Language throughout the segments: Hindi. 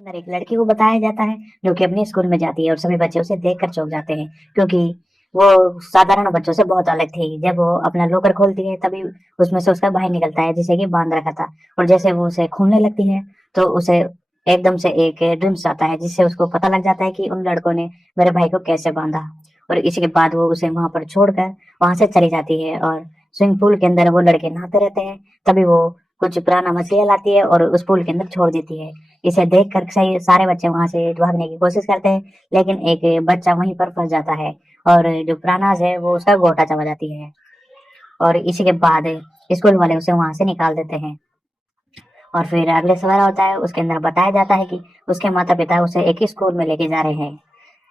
अंदर एक लड़की को बताया जाता है जो कि अपने स्कूल में जाती है और सभी बच्चे उसे देखकर चौंक जाते हैं क्योंकि वो साधारण बच्चों से बहुत अलग थी। जब वो अपना लॉकर खोलती है तभी उसमें से उसका भाई निकलता है जिसे कि बांध रखा था और जैसे वो उसे खोलने लगती है तो उसे एकदम से एक ड्रीम्स आता है जिससे उसको पता लग जाता है कि उन लड़कों ने मेरे भाई को कैसे बांधा। और इसी के बाद वो उसे वहां पर छोड़कर वहां से चली जाती है और स्विमिंग पूल के अंदर वो लड़के नहाते रहते हैं। तभी वो कुछ पुराना मछलियां लाती है और उस पूल के अंदर छोड़ देती है। इसे देखकर सही सारे बच्चे वहां से भागने की कोशिश करते हैं लेकिन एक बच्चा वहीं पर फंस जाता है और जो प्रानाज है वो उसका गोटा चबा जाती है। और इसी के बाद स्कूल वाले उसे वहां से निकाल देते हैं। और फिर अगले सवाल होता है, उसके अंदर बताया जाता है कि उसके माता पिता उसे एक ही स्कूल में लेके जा रहे हैं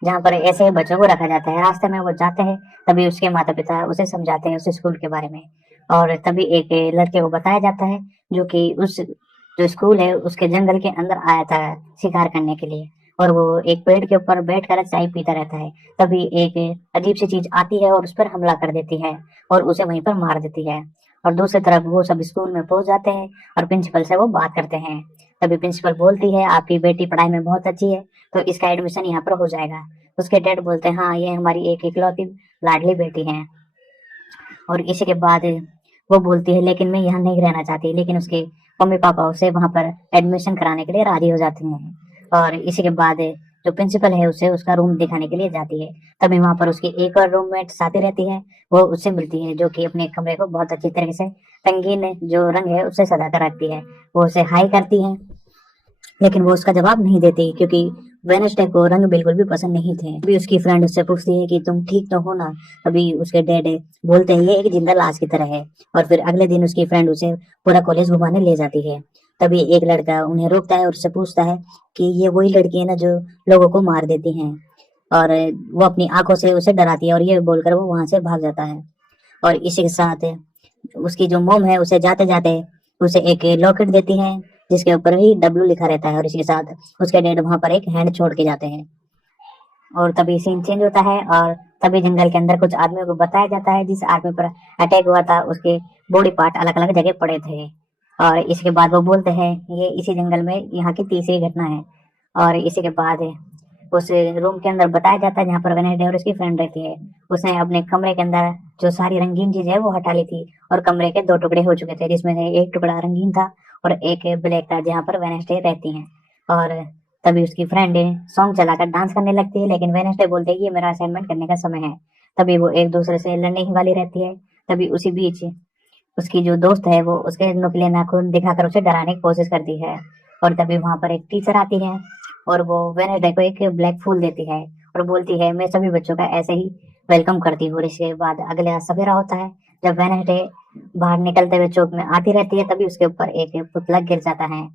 जहाँ पर ऐसे ही बच्चों को रखा जाता है। रास्ते में वो जाते हैं तभी उसके माता पिता उसे समझाते हैं उस स्कूल के बारे में। और तभी एक लड़के को बताया जाता है जो कि उस जो स्कूल है उसके जंगल के अंदर आया था शिकार करने के लिए। और वो एक पेड़ के ऊपर बैठकर चाय पीता रहता है। तभी एक अजीब सी चीज आती है और उस पर हमला कर देती है और उसे वहीं पर मार देती है। और दूसरी तरफ वो सब स्कूल में पहुंच जाते हैं और प्रिंसिपल से वो बात करते हैं। तभी प्रिंसिपल बोलती है आपकी बेटी पढ़ाई में बहुत अच्छी है तो इसका एडमिशन यहाँ पर हो जाएगा। उसके डैड बोलते हैं हाँ ये हमारी एक इकलौती लाडली बेटी है। और इसी के बाद वो बोलती है लेकिन मैं यहाँ नहीं रहना चाहती, लेकिन उसके मम्मी पापा उसे वहां पर एडमिशन कराने के लिए राजी हो जाते हैं। और इसी के बाद जो प्रिंसिपल है उसे उसका रूम दिखाने के लिए जाती है। तभी वहां पर उसकी एक और रूममेट साथी रहती है। वो उससे मिलती है जो कि अपने कमरे को बहुत अच्छी तरीके से रंगीन जो रंग है उससे सजा कर रखती है। वो उसे हाई करती है लेकिन वो उसका जवाब नहीं देती क्योंकि वेनसडे को रंग बिल्कुल भी पसंद नहीं थे। अभी उसकी फ्रेंड उससे पूछती है कि तुम ठीक तो हो ना। अभी उसके डैड बोलते हैं ये एक जिंदा लाश की तरह है। और फिर अगले दिन उसकी फ्रेंड उसे पूरा कॉलेज घुमाने ले जाती है। तभी एक लड़का उन्हें रोकता है और उससे पूछता है कि ये वही लड़की है ना जो लोगों को मार देती हैं। और वो अपनी आंखों से उसे डराती है और ये बोलकर वो वहां से भाग जाता है। और इसी के साथ उसकी जो मोम है उसे जाते जाते उसे एक लॉकेट देती है जिसके ऊपर भी डब्लू लिखा रहता है। और इसी के साथ उसके डैड वहां पर एक हैंड छोड़ के जाते हैं। और तभी सीन चेंज होता है और तभी जंगल के अंदर कुछ आदमियों को बताया जाता है जिस आदमी पर अटैक हुआ था उसके बॉडी पार्ट अलग अलग जगह पड़े थे। और इसके बाद वो बोलते हैं ये इसी जंगल में यहाँ की तीसरी घटना है। और इसी के बाद उस रूम के अंदर बताया जाता है जहाँ पर वेनेसडे और उसकी फ्रेंड रहती है। उसने अपने कमरे के अंदर जो सारी रंगीन चीजें है वो हटा ली थी और कमरे के दो टुकड़े हो चुके थे जिसमें से एक टुकड़ा रंगीन था और एक ब्लैक था जहाँ पर वेनेसडे रहती है। और तभी उसकी फ्रेंड सॉन्ग चलाकर डांस करने लगती है लेकिन वेनेसडे बोलते है कि ये मेरा असाइनमेंट करने का समय है। तभी वो एक दूसरे से लड़ने ही वाली रहती है। तभी उसी बीच उसकी जो दोस्त है वो उसके नुकीले नाखून दिखाकर उसे डराने की कोशिश करती है। और तभी वहां पर एक टीचर आती है और वो वेनेसडे को एक ब्लैक फूल देती है और बोलती है मैं सभी बच्चों का ऐसे ही वेलकम करती हूँ। और इसके बाद अगला सवेरा होता है जब वेनेसडे बाहर निकलते हुए चौक में आती रहती है तभी उसके ऊपर एक पुतला गिर जाता है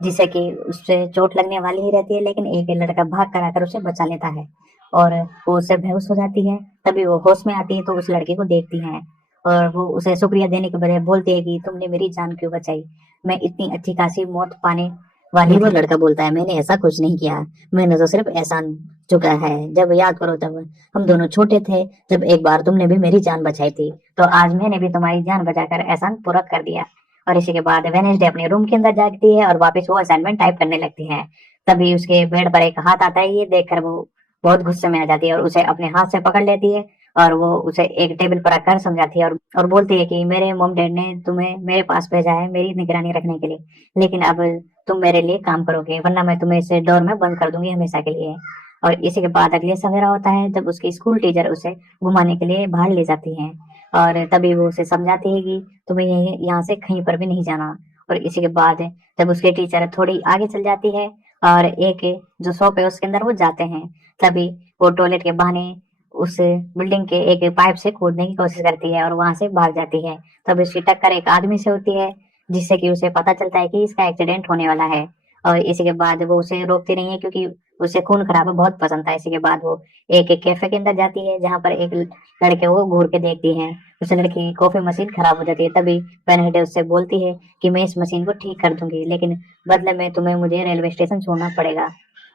जिससे कि उससे चोट लगने वाली ही रहती है लेकिन एक लड़का भाग कर आकर उसे बचा लेता है। और वो उससे बेहोश हो जाती है। तभी वो होश में आती है तो उस लड़के को देखती है और वो उसे शुक्रिया देने के बजाय बोलती है कि तुमने मेरी जान क्यों बचाई, मैं इतनी अच्छी खासी मौत पाने वाली। वो लड़का बोलता है मैंने ऐसा कुछ नहीं किया, मैंने तो सिर्फ एहसान चुका है। जब याद करो तब हम दोनों छोटे थे, जब एक बार तुमने भी मेरी जान बचाई थी तो आज मैंने भी तुम्हारी जान बचाकर एहसान पूरा कर दिया। और इसी के बाद वेनेसडे अपने रूम के अंदर जाती है और वापस वो असाइनमेंट टाइप करने लगती है। तभी उसके बेड पर एक हाथ आता है, ये देखकर वो बहुत गुस्से में आ जाती है और उसे अपने हाथ से पकड़ लेती है। और वो उसे एक टेबल पर रखकर समझाती है और बोलती है कि मेरे मॉम डैड ने तुम्हें मेरे पास भेजा है मेरी निगरानी रखने के लिए, लेकिन अब तुम मेरे लिए काम करोगे वरना मैं तुम्हें इसे डोर में बंद कर दूंगी हमेशा के लिए। और इसी के बाद अगले सवेरा होता है जब उसकी स्कूल टीचर उसे घुमाने के लिए बाहर ले जाती है। और तभी वो उसे समझाती है कि तुम्हें यहाँ से कहीं पर भी नहीं जाना। और इसी के बाद जब उसके टीचर थोड़ी आगे चल जाती है और एक जो शॉप है उसके अंदर वो जाते हैं तभी वो टॉयलेट के बहाने उस बिल्डिंग के एक पाइप से कूदने की कोशिश करती है और वहां से भाग जाती है। तब उसकी टक्कर एक आदमी से होती है जिससे कि उसे पता चलता है कि इसका एक्सीडेंट होने वाला है। और इसी के बाद वो उसे रोकती नहीं है क्योंकि उसे खून खराबा बहुत पसंद था। इसी के बाद वो एक कैफे के अंदर जाती है जहाँ पर एक लड़के को घूर के देखती है। उस लड़की की कॉफी मशीन खराब हो जाती है। तभी वेनेसडे उससे बोलती है कि मैं इस मशीन को ठीक कर दूंगी लेकिन बदले में तुम्हें मुझे रेलवे स्टेशन छोड़ना पड़ेगा।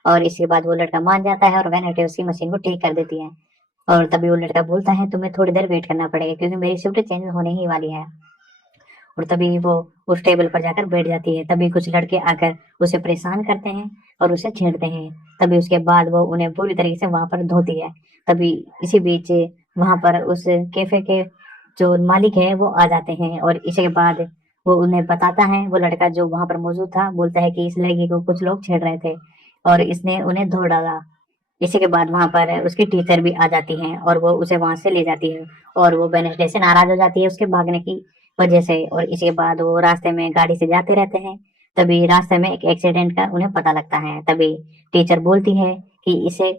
और इसके बाद वो लड़का मान जाता है और वेनेसडे उसकी मशीन को ठीक कर देती है। और तभी वो लड़का बोलता है तुम्हें थोड़ी देर वेट करना पड़ेगा क्योंकि मेरी शिफ्ट चेंज होने ही वाली है। और तभी वो उस टेबल पर जाकर बैठ जाती है। तभी कुछ लड़के आकर उसे परेशान करते हैं और उसे छेड़ते हैं। तभी उसके बाद वो उन्हें पूरी तरीके से वहां पर धोती है। तभी इसी बीच वहां पर उस कैफे के जो मालिक है वो आ जाते हैं और इसके बाद वो उन्हें बताता है, वो लड़का जो वहां पर मौजूद था बोलता है कि इस लड़की को कुछ लोग छेड़ रहे थे और इसने उन्हें धो डाला। इसी के बाद वहां पर उसकी टीचर भी आ जाती हैं और वो उसे वहां से ले जाती है और वो वेडनेसडे से नाराज हो जाती है उसके भागने की वजह से। और इसके बाद वो रास्ते में गाड़ी से जाते रहते हैं। तभी रास्ते में एक एक्सीडेंट का उन्हें पता लगता है। तभी टीचर बोलती है कि इसे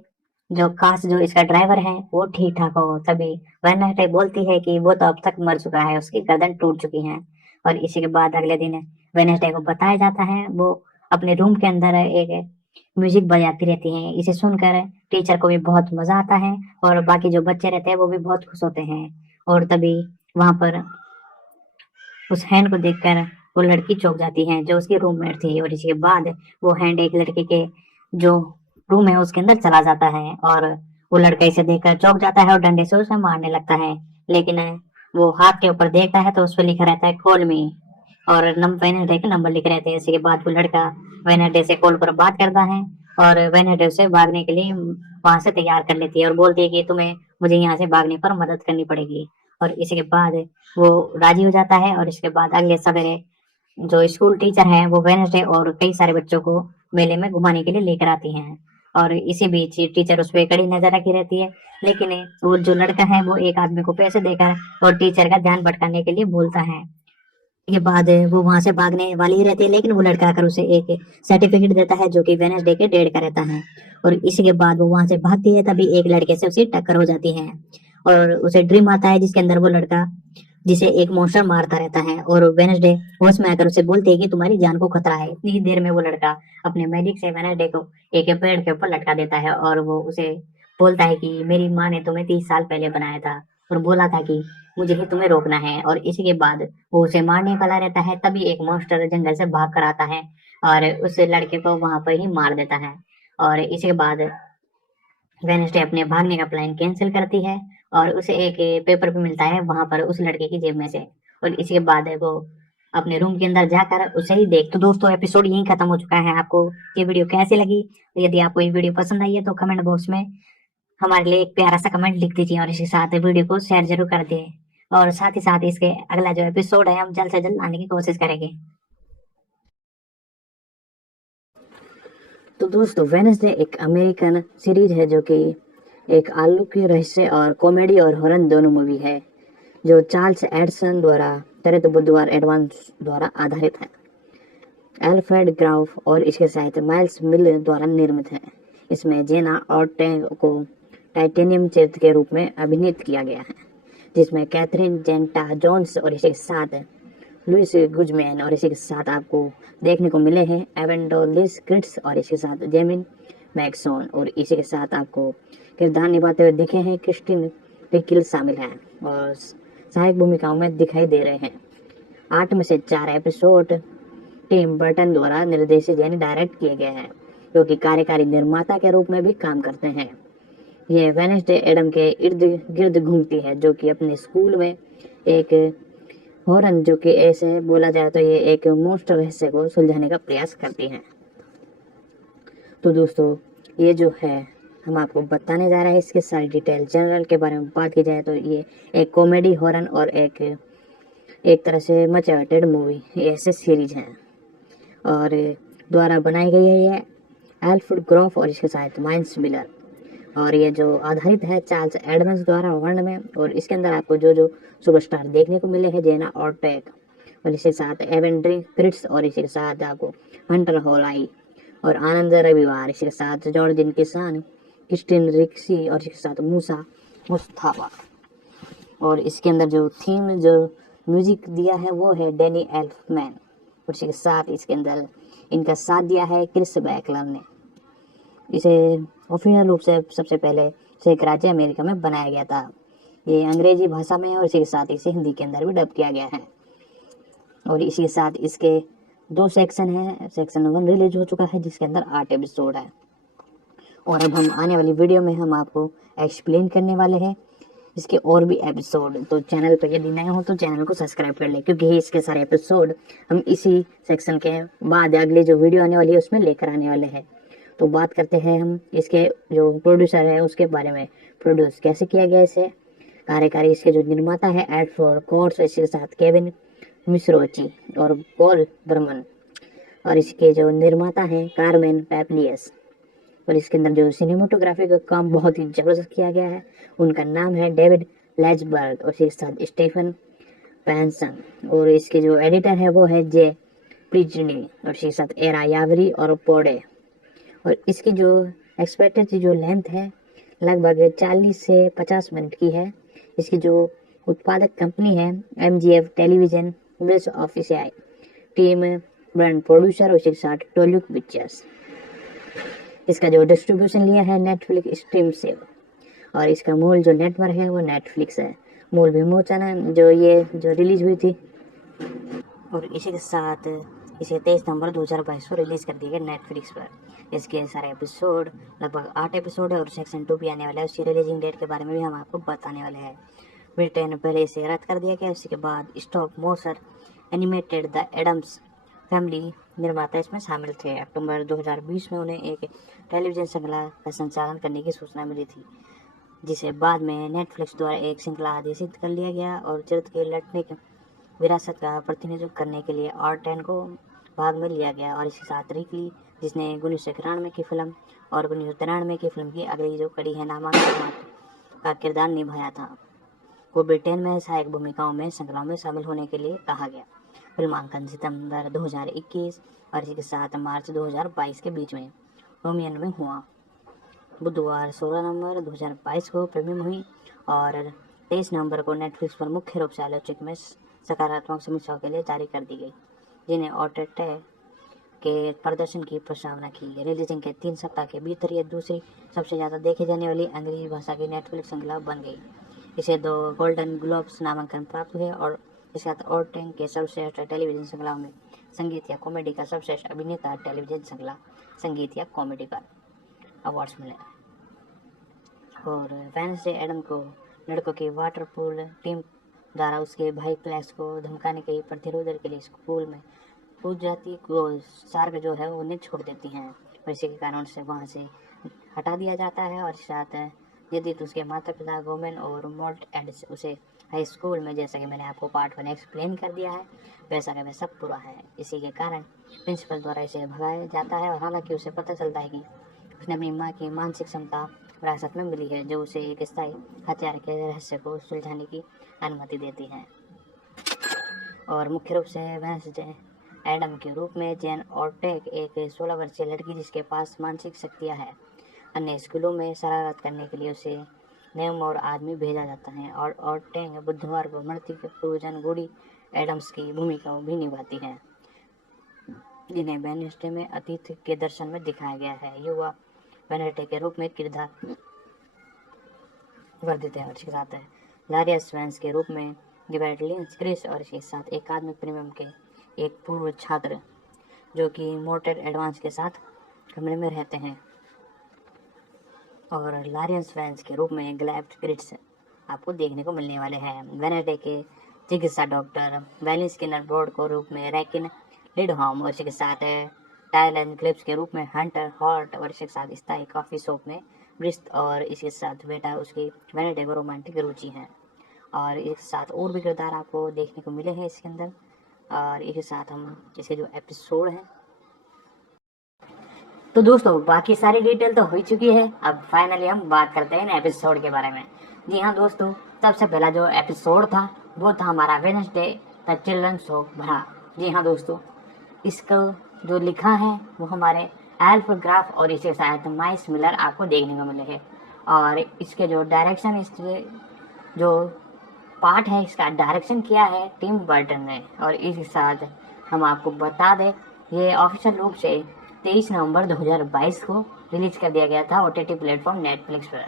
जो काश जो इसका ड्राइवर है वो ठीक ठाक हो। तभी वेडनेसडे बोलती है कि वो तो अब तक मर चुका है, उसकी गर्दन टूट चुकी है। और इसी के बाद अगले दिन वेडनेसडे को बताया जाता है, वो अपने रूम के अंदर एक म्यूजिक बजाती रहती हैं। इसे सुनकर टीचर को भी बहुत मजा आता है और बाकी जो बच्चे रहते हैं वो भी बहुत खुश होते हैं। और तभी वहां पर उस हैंड को देखकर वो लड़की चौंक जाती है जो उसकी रूममेट थी। और इसके बाद वो हैंड एक लड़के के जो रूम है उसके अंदर चला जाता है और वो लड़का इसे देखकर चौंक जाता है और डंडे से उसे मारने लगता है। लेकिन वो हाथ के ऊपर देखता है तो उस पर लिखा रहता है कॉल मी और वेनेसडे के नंबर लिखे रहते हैं। इसके बाद वो लड़का वेनेसडे से कॉल पर बात करता है और वेनेसडे से भागने के लिए वहां से तैयार कर लेती है और बोलती है कि तुम्हें मुझे यहाँ से भागने पर मदद करनी पड़ेगी। और इसके बाद वो राजी हो जाता है और इसके बाद अगले सवेरे जो स्कूल टीचर है वो वेनेसडे और कई सारे बच्चों को मेले में घुमाने के लिए लेकर आती हैं। और इसी बीच ये उस पर कड़ी नजर रखी रहती है। लेकिन वो जो लड़का है वो एक आदमी को पैसे देकर और टीचर का ध्यान भटकाने के लिए बोलता है। के बाद वो वहां से भागने वाली ही रहती है, लेकिन वो लड़का आकर उसे एक सर्टिफिकेट देता है जो कि वेनेसडे के डेट का रहता है। और इसी के बाद वो वहां से भागती है, तभी एक लड़के से उसे टक्कर हो जाती है और उसे ड्रीम आता है जिसके अंदर वो लड़का जिसे एक मॉन्स्टर मारता रहता है। और वेनेसडे होश में आकर उसे बोलती है कि तुम्हारी जान को खतरा है। इतनी ही देर में वो लड़का अपने मैजिक से वेनेसडे को एक पेड़ के ऊपर लटका देता है और वो उसे बोलता है कि मेरी माँ ने तुम्हें 30 साल पहले बनाया था और बोला था कि मुझे ही तुम्हें रोकना है। और इसी के बाद वो उसे मारने वाला रहता है, तभी एक मॉन्स्टर जंगल से भाग कर आता है और उस लड़के को वहां पर ही मार देता है। और इसके बाद वेनेसडे अपने भागने का प्लान कैंसिल करती है और उसे एक पेपर भी मिलता है वहां पर उस लड़के की जेब में से। और इसके बाद वो अपने रूम के अंदर जाकर उसे ही देख। तो दोस्तों एपिसोड यहीं खत्म हो चुका है। आपको ये वीडियो कैसी लगी? यदि आपको ये वीडियो पसंद आई है तो कमेंट बॉक्स में हमारे लिए एक प्यारा सा कमेंट लिख दीजिए और इसके साथ वीडियो को शेयर जरूर कर दिए। और साथ ही साथ इसके अगला जो एपिसोड है हम जल्द से जल्द लाने की कोशिश करेंगे। तो दोस्तों वेनेसडे एक अमेरिकन सीरीज है जो कि एक आलू की रहस्य और कॉमेडी और हॉरर दोनों मूवी है जो चार्ल्स एडसन द्वारा चरित्र बुधवार एडवांस द्वारा आधारित है। एल्फ्रेड ग्राफ और इसके साथ माइल्स मिलर द्वारा निर्मित है। इसमें जेना ऑर्टेग को टाइटेनियम चरित्र के रूप में अभिनीत किया गया है, जिसमें कैथरीन जेंटा जोन्स और इसके साथ लुइस गुजमैन और इसी के साथ आपको देखने को मिले हैं एवेंडोलिस क्रिट्स और इसके साथ जेमिन मैक्सोन। और इसी के साथ आपको किरदार निभाते हुए दिखे हैं क्रिस्टिन पिकिल शामिल हैं और सहायक भूमिकाओं में दिखाई दे रहे हैं। 8 में से 4 एपिसोड टिम बर्टन द्वारा निर्देशित यानी डायरेक्ट किए गए हैं, जो कि कार्यकारी निर्माता के रूप में भी काम करते हैं। ये वेनेसडे एडम के इर्द गिर्द घूमती है, जो कि अपने स्कूल में एक हॉरर, जो कि ऐसे बोला जाए तो ये एक मॉन्स्टर रहस्य को सुलझाने का प्रयास करती हैं। तो दोस्तों ये जो है हम आपको बताने जा रहे हैं इसके सारी डिटेल जनरल के बारे में बात की जाए तो ये एक कॉमेडी हॉरर और एक तरह से मच अवेटेड मूवी ऐसे सीरीज हैं और द्वारा बनाई गई है ये एल्फ्रेड ग्राफ और इसके साथ माइल्स मिलर। और ये जो आधारित है चार्ल्स एडम्स द्वारा वर्णन में। और इसके अंदर आपको जो सुपरस्टार देखने को मिले हैं जेना ऑर्टेग और इसके साथ एवेंड्री क्रिट्स और इसके साथ आपको हंटर होलाई और आनंद रविवार, इसके साथ जॉर्जिन किसान, क्रिस्टिन रिक्सी और इसके साथ मूसा मुस्ताफा। और इसके अंदर जो थीम जो म्यूजिक दिया है वो है डैनी एल्फमैन और इसके साथ इसके अंदर इनका साथ दिया है क्रिस बैकलर ने। इसे ऑफिशियल रूप से सबसे पहले एक राज्य अमेरिका में बनाया गया था। ये अंग्रेजी भाषा में है और इसी के साथ इसे हिंदी के अंदर भी डब किया गया है। और इसी के साथ इसके 2 सेक्शन है। सेक्शन 1 रिलीज हो चुका है जिसके अंदर 8 एपिसोड है। और अब हम आने वाली वीडियो में हम आपको एक्सप्लेन करने वाले हैं इसके और भी एपिसोड, तो चैनल पर यदि नए हो तो चैनल को सब्सक्राइब कर ले, क्योंकि इसके सारे एपिसोड हम इसी सेक्शन के बाद अगली जो वीडियो आने वाली है उसमें लेकर आने वाले हैं। तो बात करते हैं हम इसके जो प्रोड्यूसर है उसके बारे में, प्रोड्यूस कैसे किया गया इसे। कार्यकारी इसके जो निर्माता है एडफोर्ड कोर्स, इसके साथ केविन मिश्रोची और पॉल बर्मन, और इसके जो निर्माता हैं कार्मेन पैपलियस, और इसके अंदर जो सिनेमाटोग्राफी का काम बहुत ही जबरदस्त किया गया है, उनका नाम है डेविड लैजबर्ग, और इसके साथ स्टीफन पैंसन, और इसके जो एडिटर है वो है जे प्रिजनी, और इसके साथ एरा यावरी और पोडे। और इसकी जो एक्सपेक्टेड जो लेंथ है लगभग 40 से 50 मिनट की है। इसकी जो उत्पादक कंपनी है MGF television bridge official team brand producer, और इसके साथ टोल्यूक पिक्चर्स। इसका जो डिस्ट्रीब्यूशन लिया है नेटफ्लिक्स स्ट्रीम से, और इसका मूल जो नेटवर्क है वो नेटफ्लिक्स है। मूल विमोचन है जो ये जो रिलीज हुई थी, और इसी के साथ इसे 23 नवंबर 2022 को रिलीज कर दिया गया नेटफ्लिक्स पर। इसके सारे एपिसोड लगभग 8 एपिसोड है, और सेक्शन 2 भी आने वाला है। उसकी रिलीजिंग डेट के बारे में भी हम आपको बताने वाले हैं। ब्रिटेन ने पहले इसे रद्द कर दिया गया, इसके बाद stop motion animated the Addams Family निर्माता इसमें शामिल थे। अक्टूबर 2020 में उन्हें एक टेलीविजन श्रृंखला का संचालन करने की सूचना मिली थी, जिसे बाद में नेटफ्लिक्स द्वारा एक श्रृंखला आदेशित कर लिया गया, और चरित्र के लटने की विरासत का प्रतिनिधित्व करने के लिए R10 को भाग में लिया गया। और इसके साथ रिकली, जिसने 1991 की फिल्म और 1993 की फिल्म की अगली जो कड़ी है नामांकन का किरदार निभाया था, को ब्रिटेन में सहायक भूमिकाओं में श्रृंखलाओं में शामिल होने के लिए कहा गया। फिल्मांकन सितंबर 2021 और इसके साथ मार्च 2022 के बीच में रोमियन में हुआ। बुधवार 16 नवंबर 2022 को प्रीमियम हुई, और 23 नवंबर को नेटफ्लिक्स पर मुख्य रूप से आलोचक में सकारात्मक समीक्षाओं के लिए जारी कर दी गई, जिन्हें ऑटेटे के प्रदर्शन की प्रस्तावना की। रिलीजिंग के 3 सप्ताह के भीतर ये दूसरी सबसे ज़्यादा देखी जाने वाली अंग्रेजी भाषा की नेटफ्लिक्स श्रृंखला बन गई। इसे 2 गोल्डन ग्लोब्स नामांकन प्राप्त हुए, और इसके साथ R10 के सर्वश्रेष्ठ टेलीविजन श्रृंखलाओं में संगीत या कॉमेडी का सर्वश्रेष्ठ अभिनेता टेलीविजन श्रृंखला संगीत या कॉमेडी का अवार्ड्स मिले। और वेडनेसडे एडम को लड़कों की वाटर पूल टीम द्वारा उसके भाई फ्लैश को धमकाने के प्रतिरोध के लिए स्कूल में कूद जाती को शार्क जो है उन्हें छोड़ देती हैं, और इसी के कारण से वहाँ से हटा दिया जाता है। और साथ यदि तो उसके माता पिता गोमेन और मोल्ट एड उसे हाई स्कूल में, जैसा कि मैंने आपको पार्ट 1 एक्सप्लेन कर दिया है, वैसा का वैसा पूरा है। इसी के कारण प्रिंसिपल द्वारा इसे भगाया जाता है, और हालांकि उसे पता चलता है कि उसने अपनी माँ की मानसिक क्षमता विरासत में मिली है, जो उसे एक स्थायी हथियार के रहस्य को सुलझाने की अनुमति देती है। और मुख्य रूप से वेडनेसडे एडम के रूप में जेन ऑर्टेग एक 16 वर्षीय लड़की जिसके पास मानसिक शक्तियाँ हैं, अन्य स्कूलों में शरारत करने के लिए उसे नेम और आदमी भेजा जाता है। और ऑर्टेग बुधवार को मृत्यु के पूर्वजन गुडी एडम्स की भूमिका भी निभाती है, जिन्हें वेडनेसडे में अतीत के दर्शन में दिखाया गया है। युवा वेडनेसडे के रूप में किरदार वर्धित है, और इसके साथ है लारिया स्वेंस के रूप में गिबर्टलिन क्रिस, और इसके साथ एक आदमी प्रीमियम के एक पूर्व छात्र जो कि मोर्टेड एडवांस के साथ कमरे में रहते हैं। और लारियन स्वेंस के रूप में ग्लैप्ट क्रिट्स आपको देखने को मिलने वाले हैं। वेडनेसडे के चिकित्सा डॉक्टर वैली स्किनर बोर्ड को रूप में रैकिन लिडहोम, और इसके साथ टाइलन क्लिप्स के रूप में हंटर हॉर्ट, और इसके साथ स्थायी कॉफ़ी शॉप में ब्रिस्ट, और इसके साथ बेटा उसकी वेडनेसडे को रोमांटिक रुचि है। और इसके साथ और भी किरदार आपको देखने को मिले हैं इसके अंदर। और इसके साथ हम इसके जो एपिसोड हैं, तो दोस्तों बाकी सारी डिटेल तो हो चुकी है। अब फाइनली हम बात करते हैं एपिसोड के बारे में। जी हाँ दोस्तों, सबसे पहला जो एपिसोड था वो था हमारा वेडनेसडे द चिल्ड्रन शो भरा। जी हाँ दोस्तों, इसको जो लिखा है वो हमारे एल्फ ग्राफ और इसके साथ माइस मिलर आपको देखने को मिले हैं। और इसके जो डायरेक्शन, इसके जो पार्ट है इसका डायरेक्शन किया है टिम बर्टन ने। और इसके साथ हम आपको बता दें ये ऑफिशियल रूप से 23 नवंबर 2022 को रिलीज कर दिया गया था OTT प्लेटफॉर्म नेटफ्लिक्स पर।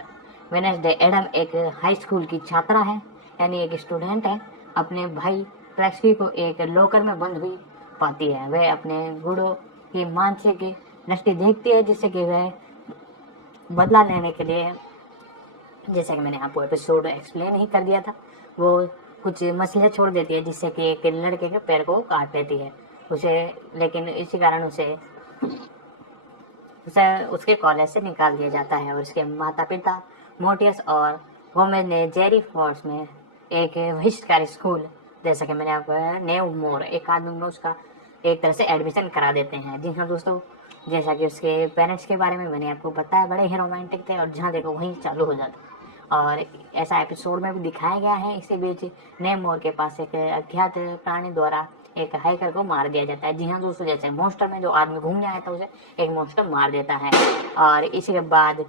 वेडनेसडे एडम एक हाई स्कूल की छात्रा है, यानी एक स्टूडेंट है। अपने भाई फ्लैक्सी को एक लॉकर में बंद हुई पाती है। वह अपने गुड़ों की मानसिक नष्टि देखती है, जिससे कि वह बदला लेने के लिए जैसा कि मैंने आपको एपिसोड एक्सप्लेन ही कर दिया था, वो कुछ मछलियाँ छोड़ देती है जिससे कि एक लड़के के पैर को काट लेती है उसे, लेकिन इसी कारण उसे उसके कॉलेज से निकाल दिया जाता है। और उसके माता पिता मोटियस और गोमेज ने जेरी फोर्स में एक बहिष्कारी स्कूल, जैसा कि मैंने आपको नेव मोर एकादमी में उसका एक तरह से एडमिशन करा देते हैं। जी हाँ दोस्तों, जैसा कि उसके पेरेंट्स के बारे में मैंने आपको बताया, बड़े ही रोमांटिक थे और जहाँ देखो वहीं चालू हो जाता। और ऐसा एपिसोड में भी दिखाया गया है। इसी बीच नेव मोर के पास एक अज्ञात प्राणी द्वारा एक हाइकर को मार दिया जाता है। जी हाँ दोस्तों, जैसे मॉन्स्टर में जो आदमी घूमने आया था उसे एक मॉन्स्टर मार देता है। और इसी के बाद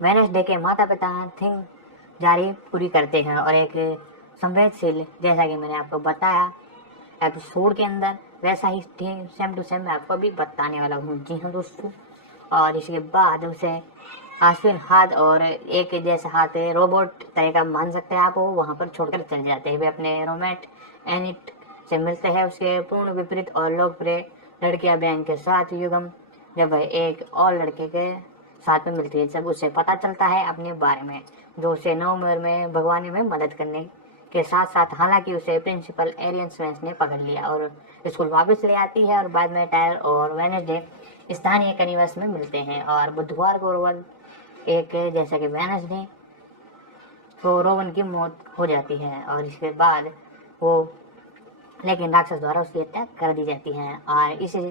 वेडनेसडे के माता पिता थिंग जारी पूरी करते हैं और एक संवेदनशील, जैसा कि मैंने आपको बताया एपिसोड के अंदर, वैसा ही सेम टू सेम मैं आपको अभी बताने वाला हूँ। जी हाँ दोस्तों, और इसके बाद उसे आश्विन हाथ और एक जैसा हाथ रोबोट तरह का मान सकते हैं आप, वो वहाँ पर छोड़कर चल जाते हैं। वे अपने रोमेट एनिट से मिलते हैं, उसके पूर्ण विपरीत और लोकप्रिय लड़कियां बैंक के साथ युगम, जब वह एक और लड़के के साथ में मिलती है, जब उसे पता चलता है अपने बारे में, जो उसे नौ उम्र में भगवानी में मदद करने के साथ साथ, हालांकि उसे प्रिंसिपल एरियन स्वेंस ने पकड़ लिया और स्कूल वापस ले आती है। और बाद में टायर और वेडनेसडे स्थानीय कनिवस में मिलते हैं और बुधवार को रोवन एक, जैसा कि वेडनेसडे को रोवन की मौत हो जाती है और इसके बाद वो, लेकिन राक्षस द्वारा उसकी हत्या कर दी जाती है। और इसी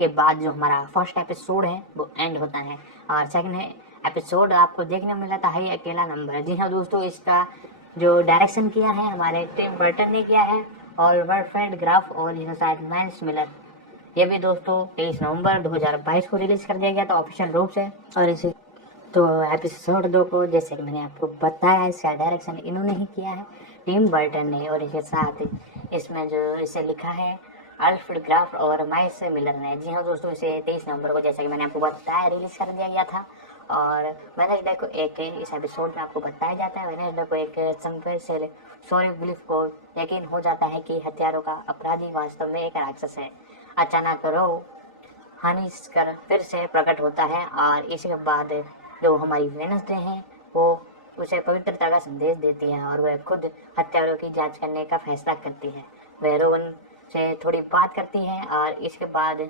के बाद जो हमारा फर्स्ट एपिसोड है वो एंड होता है और सेकंड एपिसोड आपको देखने को मिला था हाई अकेला नंबर। जी हाँ दोस्तों, इसका जो डायरेक्शन किया है हमारे टिम बर्टन ने किया है और वर्फेड ग्राफ और इसके साथ मैंस मिलर। ये भी दोस्तों 23 नवंबर 2022 को रिलीज कर दिया गया था ऑफिशियल रूप से। और इसी तो एपिसोड 2 को, जैसे कि मैंने आपको बताया, इसका डायरेक्शन इन्होंने ही किया है, टिम बर्टन ने, और इसके साथ इसमें जो इसे लिखा है अल्फ्रेड ग्राफ और माइस मिलर ने। जी हाँ दोस्तों, इसे 23 नवंबर को, जैसा कि मैंने आपको बताया, रिलीज कर दिया गया था। और वेडनेसडे को एक, इस एपिसोड में आपको बताया जाता है, वेडनेसडे को एक संवेदनशील सोरे बिलीफ को यकीन हो जाता है कि हथियारों का अपराधी वास्तव में एक राक्षस है। अचानक रो हानिस्कर फिर से प्रकट होता है और इसके बाद जो हमारी वेडनेसडे है वो उसे पवित्रता का संदेश देती है और वह खुद हत्यारों की जांच करने का फैसला करती है। वह रोवन से थोड़ी बात करती है। और इसके बाद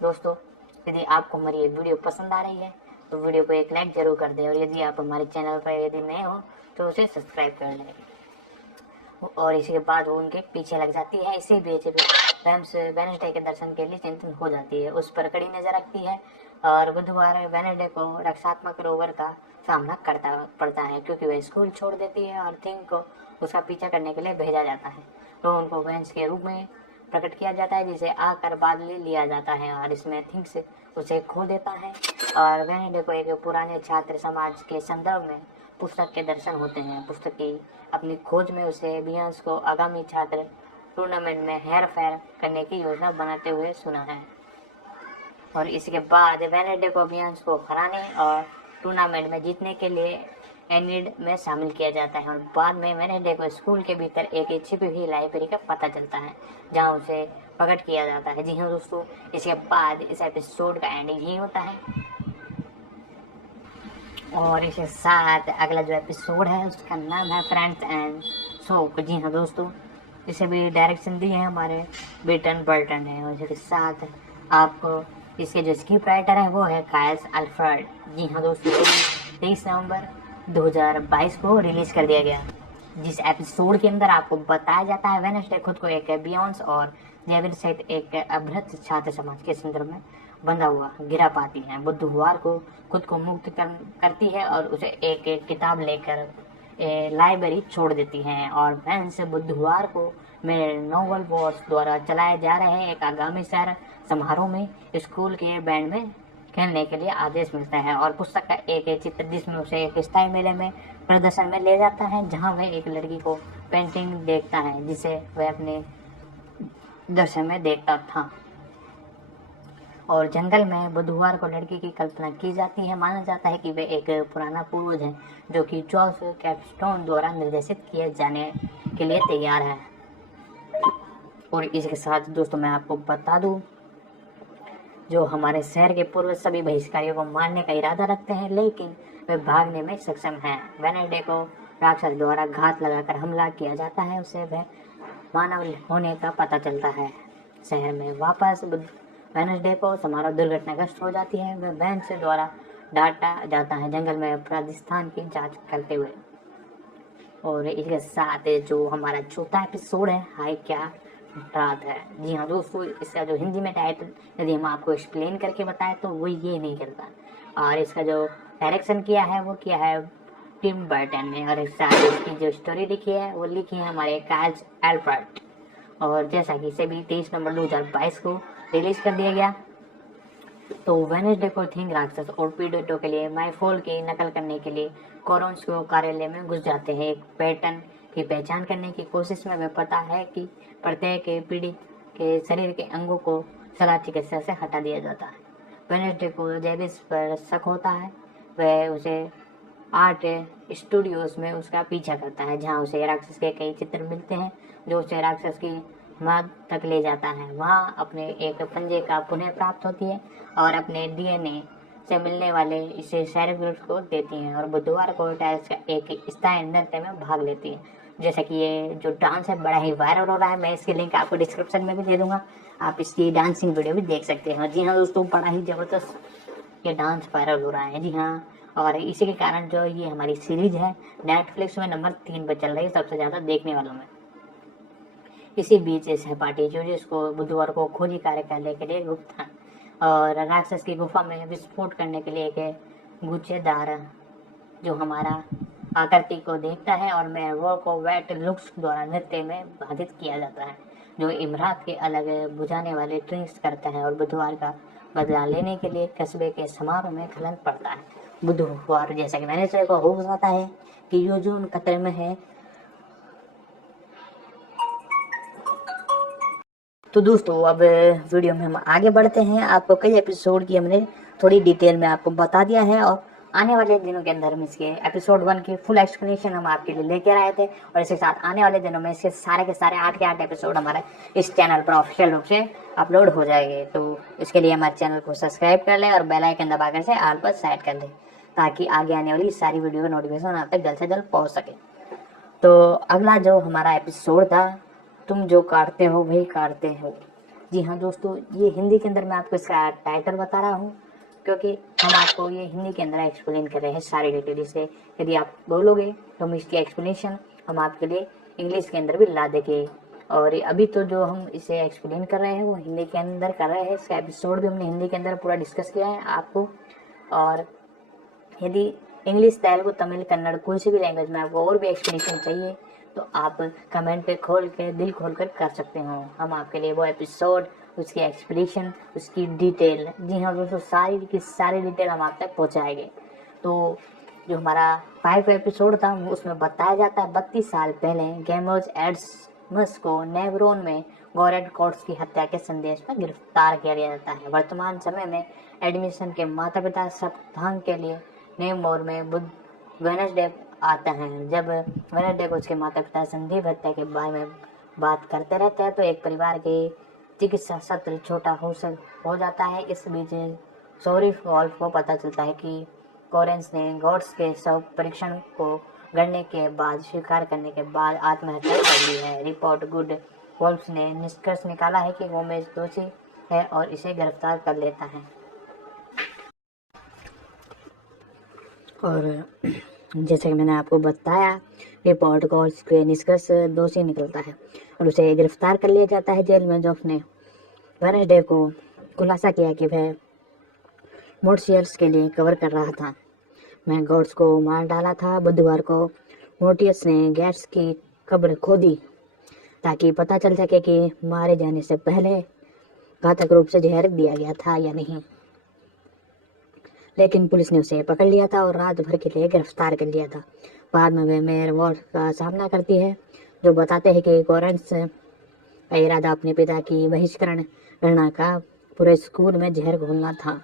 दोस्तों, यदि आपको हमारी ये वीडियो पसंद आ रही है तो वीडियो को एक लाइक जरूर कर दें और यदि आप हमारे चैनल पर यदि नए हो तो उसे सब्सक्राइब कर लें। और इसी के बाद वो उनके पीछे लग जाती है। इसी बीच वेम्स वेडनेसडे के दर्शन के लिए चिंतन हो जाती है, उस पर कड़ी नजर रखती है और बुधवार वेडनेसडे को रक्षात्मक रोवर का सामना करता पड़ता है क्योंकि वह स्कूल छोड़ देती है और थिंग को उसका पीछा करने के लिए भेजा जाता है। तो उनको वेंस के रूप में प्रकट किया जाता है जिसे आकर बाद ले लिया जाता है और इसमें थिंग्स उसे खो देता है। और वेडनेसडे को एक पुराने छात्र समाज के संदर्भ में पुस्तक के दर्शन होते हैं। पुस्तक की अपनी खोज में उसे बियंस को आगामी छात्र टूर्नामेंट में हेर फेर करने की योजना बनाते हुए सुना है। और इसके बाद वेडनेसडे को बियंस को हराने और टूर्नामेंट में जीतने के लिए एनिड में शामिल किया जाता है। और बाद में वेडनेसडे को स्कूल के भीतर एक छिपी हुई लाइब्रेरी का पता चलता है जहां उसे प्रकट किया जाता है। जी हाँ दोस्तों, इसके बाद इस एपिसोड का एंडिंग ही होता है। और इसके साथ अगला जो एपिसोड है उसका नाम है फ्रेंड्स एंड शोक। जी हाँ दोस्तों, इसे भी डायरेक्शन दी है हमारे टिम बर्टन ने और इसके साथ आपको इसके जो स्क्रिप्ट राइटर है वो है कायस अल्फ्रेड। जी हाँ दोस्तों, 23 नवंबर 2022 को रिलीज कर दिया गया, जिस एपिसोड के अंदर आपको बताया जाता है वेडनेसडे खुद को एक बियॉन्स और जेविन सहित एक अभ्रत छात्र समाज के संदर्भ में बंधा हुआ गिरा पाती है। बुधवार को खुद को मुक्त करती है और उसे एक किताब लेकर लाइब्रेरी छोड़ देती हैं। और वेंस बुधवार को में नोबल बॉस द्वारा चलाए जा रहे एक आगामी शहर समारोह में स्कूल के बैंड में खेलने के लिए आदेश मिलता है और पुस्तक का एक चित्र जिसमें उसे एक स्थायी मेले में प्रदर्शन में ले जाता है जहां वह एक लड़की को पेंटिंग देखता है जिसे वह अपने दर्शन में देखता था। और जंगल में बुधवार को लड़की की कल्पना की जाती है। माना जाता है कि वे एक पुराना पूर्वज है जो कि जॉस कैपस्टोन द्वारा निर्देशित किए जाने के लिए तैयार है। और इसके साथ दोस्तों मैं आपको बता दूं जो हमारे शहर के पूर्व सभी बहिष्कारियों को मारने का इरादा रखते हैं, लेकिन वे भागने में सक्षम हैं। वेनेसडे को राक्षस द्वारा घात लगाकर हमला किया जाता है, उसे वह मानव होने का पता चलता है। शहर में वापस वेनेसडे को समारोह दुर्घटनाग्रस्त हो जाती है। वह वैन से द्वारा डांटा जाता है जंगल में अपराधिस्तान की जांच करते हुए। और इसके साथ जो हमारा चौथा एपिसोड है, हाय क्या रात है। जी हाँ दोस्तों, इसका जो हिंदी में टाइटल यदि हम आपको एक्सप्लेन करके बताएं तो वो ये नहीं करता। और इसका जो डायरेक्शन किया है वो किया है टिम बर्टन ने, और इसकी जो स्टोरी लिखी है वो लिखी है हमारे काज एल्बर्ट। और जैसा कि इसे भी 23 नवंबर 2022 को रिलीज कर दिया गया। तो वेनेसडे को थिंग राक्षस और पीडितों के लिए माइफोल की नकल करने के लिए कोरोन्स को कार्यालय में घुस जाते हैं। एक पैटर्न की पहचान करने की कोशिश में वे पता है कि प्रत्येक के पीड़ित के शरीर के अंगों को सलाह चिकित्सा से हटा दिया जाता है। वेनेसडे को जेबिस पर शक होता है। वह उसे आर्ट स्टूडियोज में उसका पीछा करता है, जहां उसे राक्षस के कई चित्र मिलते हैं जो उसे राक्षस की मार्ग तक ले जाता है। वहां अपने एक पंजे का पुनः प्राप्त होती है और अपने डीएनए से मिलने वाले इसे शेरिफ को देती हैं और बुधवार को टाइल्स का एक स्थायी नृत्य में भाग लेती है। जैसा कि ये जो डांस है बड़ा ही वायरल हो रहा है, मैं इसकी लिंक आपको डिस्क्रिप्शन में भी दे दूंगा, आप इसकी डांसिंग वीडियो भी देख सकते हैं। जी हाँ दोस्तों, बड़ा ही जबरदस्त ये डांस वायरल हो रहा है। जी हाँ, और इसी के कारण जो ये हमारी सीरीज है नेटफ्लिक्स में नंबर 3 पर चल रही है सबसे ज्यादा देखने वालों में। इसी बीच सहपाठी जो जिसको बुधवार को खोजी कार्यालय के लिए गुप्त था और राक्षस की गुफा में विस्फोट करने के लिए एक गुच्छेदार जो हमारा आकृति को देखता है और मेहरबो को वेट लुक्स द्वारा नृत्य में बाधित किया जाता है, जो इमरात के अलग बुझाने वाले ट्रिक्स करता है और बुधवार का बदला लेने के लिए कस्बे के समारोह में खलन पड़ता है। बुधवार जैसा कि मैंने को हो जाता है कि यूजून खतरे में है। तो दोस्तों अब वीडियो में हम आगे बढ़ते हैं। आपको कई एपिसोड की हमने थोड़ी डिटेल में आपको बता दिया है और आने वाले दिनों के अंदर में इसके एपिसोड 1 की फुल एक्सप्लेनेशन हम आपके लिए लेकर आए थे और इसके साथ आने वाले दिनों में इसके सारे के सारे 8 के 8 एपिसोड हमारे इस चैनल पर ऑफिशियल रूप से अपलोड हो जाएंगे। तो इसके लिए हमारे चैनल को सब्सक्राइब कर लें और बेल आइकन दबाकर से ऑल पर सेट कर लें ताकि आगे आने वाली सारी वीडियो का नोटिफिकेशन आप तक जल्द से जल्द पहुँच सके। तो अगला जो हमारा एपिसोड था, तुम जो काटते हो वही काटते हो। जी हाँ दोस्तों, ये हिंदी के अंदर मैं आपको इसका टाइटल बता रहा हूँ क्योंकि हम आपको ये हिंदी के अंदर एक्सप्लेन कर रहे हैं सारी डिटेल से। यदि आप बोलोगे तो हम इसकी एक्सप्लेनेशन हम आपके लिए इंग्लिश के अंदर भी ला देंगे। और अभी तो जो हम इसे एक्सप्लेन कर रहे हैं वो हिंदी के अंदर कर रहे हैं। इसका एपिसोड भी हमने हिंदी के अंदर पूरा डिस्कस किया है आपको। और यदि इंग्लिश, तेलुगु, तमिल, कन्नड़ कोई सी भी लैंग्वेज में आपको और भी एक्सप्लेनेशन चाहिए तो आप कमेंट पे खोल के दिल खोल कर सकते हो। हम आपके लिए वो एपिसोड, उसकी एक्सप्लेनेशन, उसकी डिटेल, जी हाँ दोस्तों, सारी की सारी डिटेल हम आप तक पहुँचाएंगे। तो जो हमारा 5 एपिसोड था उसमें बताया जाता है 32 साल पहले गेमर्स एड्समस को नेवरोन में गॉरेड कोर्ट्स की हत्या के संदेश में गिरफ्तार किया जाता है। वर्तमान समय में एडमिशन के माता पिता सप्ताहांत के लिए नेमोर में बुध वेनेसडे आता है। जब वेनेसडे को उसके माता पिता संदीप हत्या के बारे में बात करते रहते हैं तो एक परिवार के चिकित्सा सत्र छोटा हो जाता है। इस बीच शोरिफ वॉल्फ को पता चलता है कि कोरेंस ने गॉड्स के शव परीक्षण को करने के बाद स्वीकार करने के बाद आत्महत्या कर ली है। रिपोर्ट गुड वॉल्फ ने निष्कर्ष निकाला है कि गोमेज दोषी है और इसे गिरफ्तार कर लेता है। और जैसे कि मैंने आपको बताया, रिपोर्ट गॉड्स के निष्कर्ष दोषी निकलता है और उसे गिरफ्तार कर लिया जाता है। जेल में जॉफ ने वेनेसडे को खुलासा किया कि वह मोर्टियस के लिए कवर कर रहा था। मैं गॉड्स को मार डाला था। बुधवार को मोर्टियस ने गैट्स की कब्र खोदी ताकि पता चल सके कि मारे जाने से पहले घातक रूप से जहर दिया गया था या नहीं, लेकिन पुलिस ने उसे पकड़ लिया था और रात भर के लिए गिरफ्तार कर लिया था। बाद में वे मेयर वॉर्ड का सामना करती है जो बताते हैं कि कोरेंस का इरादा अपने पिता की बहिष्करण करना का पूरे स्कूल में जहर घोलना था।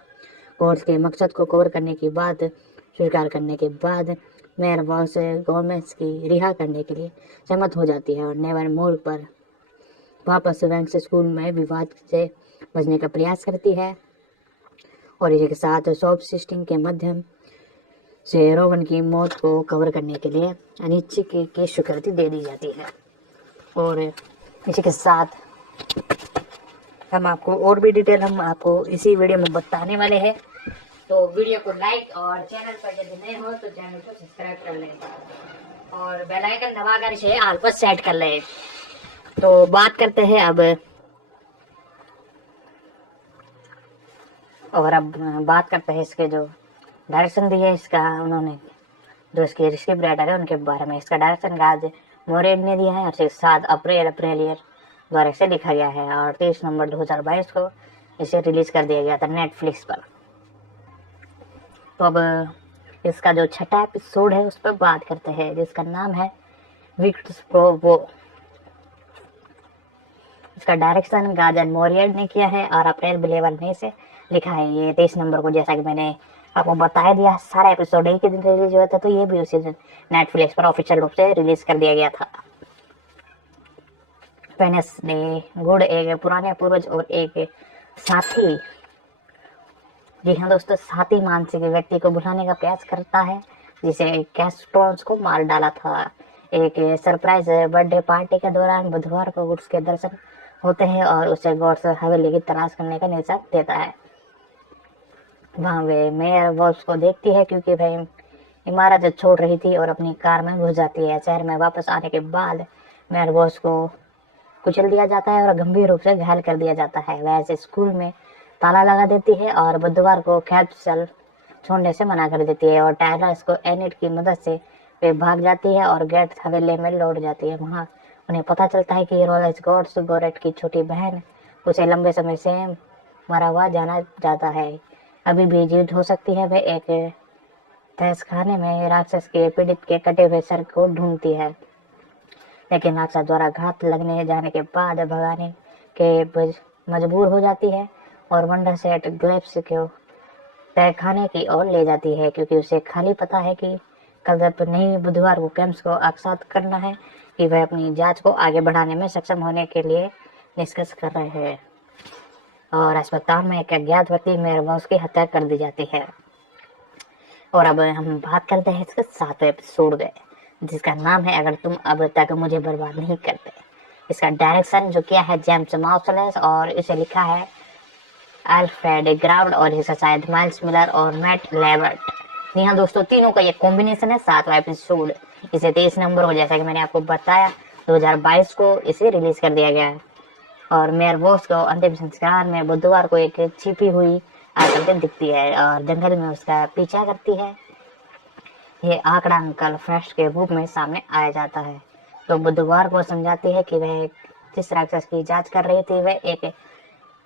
कोर्स के मकसद को कवर करने की बात स्वीकार करने के बाद मेयर वॉर्ड गोमेज की रिहा करने के लिए सहमत हो जाती है और नेवर मोर पर वापस वैंक्स स्कूल में विवाद से बचने का प्रयास करती है। और इसी के साथ सॉफ्ट सिस्टिंग के माध्यम से रोगन की मौत को कवर करने के लिए अनिश्चित की स्वीकृति दे दी जाती है। और इसी के साथ हम आपको और भी डिटेल हम आपको इसी वीडियो में बताने वाले हैं। तो वीडियो को लाइक और चैनल पर यदि नए हो तो चैनल को सब्सक्राइब कर लें और बेल आइकन दबाकर इसे ऑल पर सेट कर लें। तो बात करते हैं अब बात करते हैं इसके जो डायरेक्शन दी है इसका उन्होंने, जो इसके स्क्रिप्ट राइटर है उनके बारे में। इसका डायरेक्शन राज मोरेड ने दिया है और 7 अप्रैल ईयर द्वारा इसे लिखा गया है और 23 नवंबर 2022 को इसे रिलीज कर दिया गया था नेटफ्लिक्स पर। तो अब इसका जो छठा एपिसोड है उस पर बात करते हैं, जिसका नाम है विक्ट्स प्रो वो। इसका डायरेक्शन गाजन मोरियड ने किया है और अप्रैल बिलेवल ने इसे लिखा है। ये 23 नंबर को, जैसा कि मैंने आपको बता दिया, सारा एपिसोड एक ही दिन रिलीज हुआ था, तो ये भी उसी दिन नेटफ्लिक्स पर ऑफिशियल रूप से रिलीज कर दिया गया था। वेडनेसडे गुड एक पुराने पूर्वज और एक साथी, जी हाँ दोस्तों, साथी मानसिक व्यक्ति को बुलाने का प्रयास करता है जिसे कैस्ट्रोन्स को मार डाला था। एक सरप्राइज बर्थडे पार्टी के दौरान बुधवार को उसके दर्शन होते हैं और उसे गॉड्स हवेली की तलाश करने का निर्देश देता है। वहाँ वे मेयर वॉल्स को देखती है क्योंकि वह इमारत छोड़ रही थी और अपनी कार में घुस जाती है। शहर में वापस आने के बाद मेयर वॉल्स को कुचल दिया जाता है और गंभीर रूप से घायल कर दिया जाता है। वह इसे स्कूल में ताला लगा देती है और बुधवार को कैप्सूल छोड़ने से मना कर देती है और टायला इसको एनिट की मदद से वे भाग जाती है और गेट हवेली में लौट जाती है। वहाँ उन्हें पता चलता है कि रोलेस गॉड्स गोरेट की छोटी बहन उसे लंबे समय से मरा हुआ जाना जाता है, अभी भी जीवित हो सकती है। वे एक तहसखाने में राक्षस के पीड़ित के कटे हुए सर को ढूंढती है, लेकिन राक्षस द्वारा घात लगने जाने के बाद भगाने के मजबूर हो जाती है और वंडर सेट ग्लेप्स को तहखाने की ओर ले जाती है, क्योंकि उसे खाली पता है कि कल जब नहीं बुधवार को कैम्स को आत्मसात करना है कि वह अपनी जांच को आगे बढ़ाने में सक्षम होने के लिए निष्कर्ष कर रहे हैं। और अस्पताल में एक अज्ञात व्यक्ति मेयरवॉल्स की हत्या कर दी जाती है। और अब हम बात करते हैं इसके 7वें एपिसोड में, जिसका नाम है अगर तुम अब तक मुझे बर्बाद नहीं करते। इसका डायरेक्शन जो किया है जेम्स माउसलेस और इसे लिखा है अल्फ्रेड ग्राउड और इसे शायद माइल्स मिलर और मैट लेवर्ट। जी हाँ दोस्तों, तीनों का ये कॉम्बिनेशन है 7वां एपिसोड। इसे 23 नवंबर को, जैसा कि मैंने आपको बताया, 2022 को इसे रिलीज कर दिया गया है। और मेयर वॉल्स को अंतिम संस्कार में बुधवार को एक छिपी हुई आकृति दिखती है और जंगल में उसका पीछा करती है। ये आंकड़ा अंकल फ्रेश के रूप में सामने आया जाता है, तो बुधवार को समझाती है कि वह जिस राक्षस की जांच कर रही थी वह एक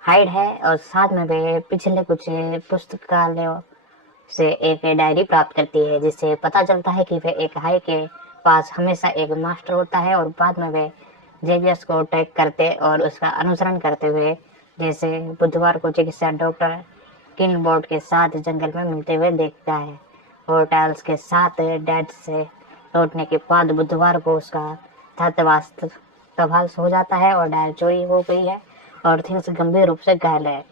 हाइड है और साथ में वे पिछले कुछ पुस्तकालयों से एक डायरी प्राप्त करती है, जिससे पता चलता है कि वह एक हाई के पास हमेशा एक मास्टर होता है। और बाद में वे जेवियर्स को टैग करते और उसका अनुसरण करते हुए, जैसे बुधवार को चिकित्सा डॉक्टर किनबोर्ड के साथ जंगल में मिलते हुए देखता है। और टाइल्स के साथ डैड से लौटने के बाद बुधवार को उसका छात्रावास तबाह हो जाता है और डायल चोरी हो गई है और थिंग्स गंभीर रूप से घायल है।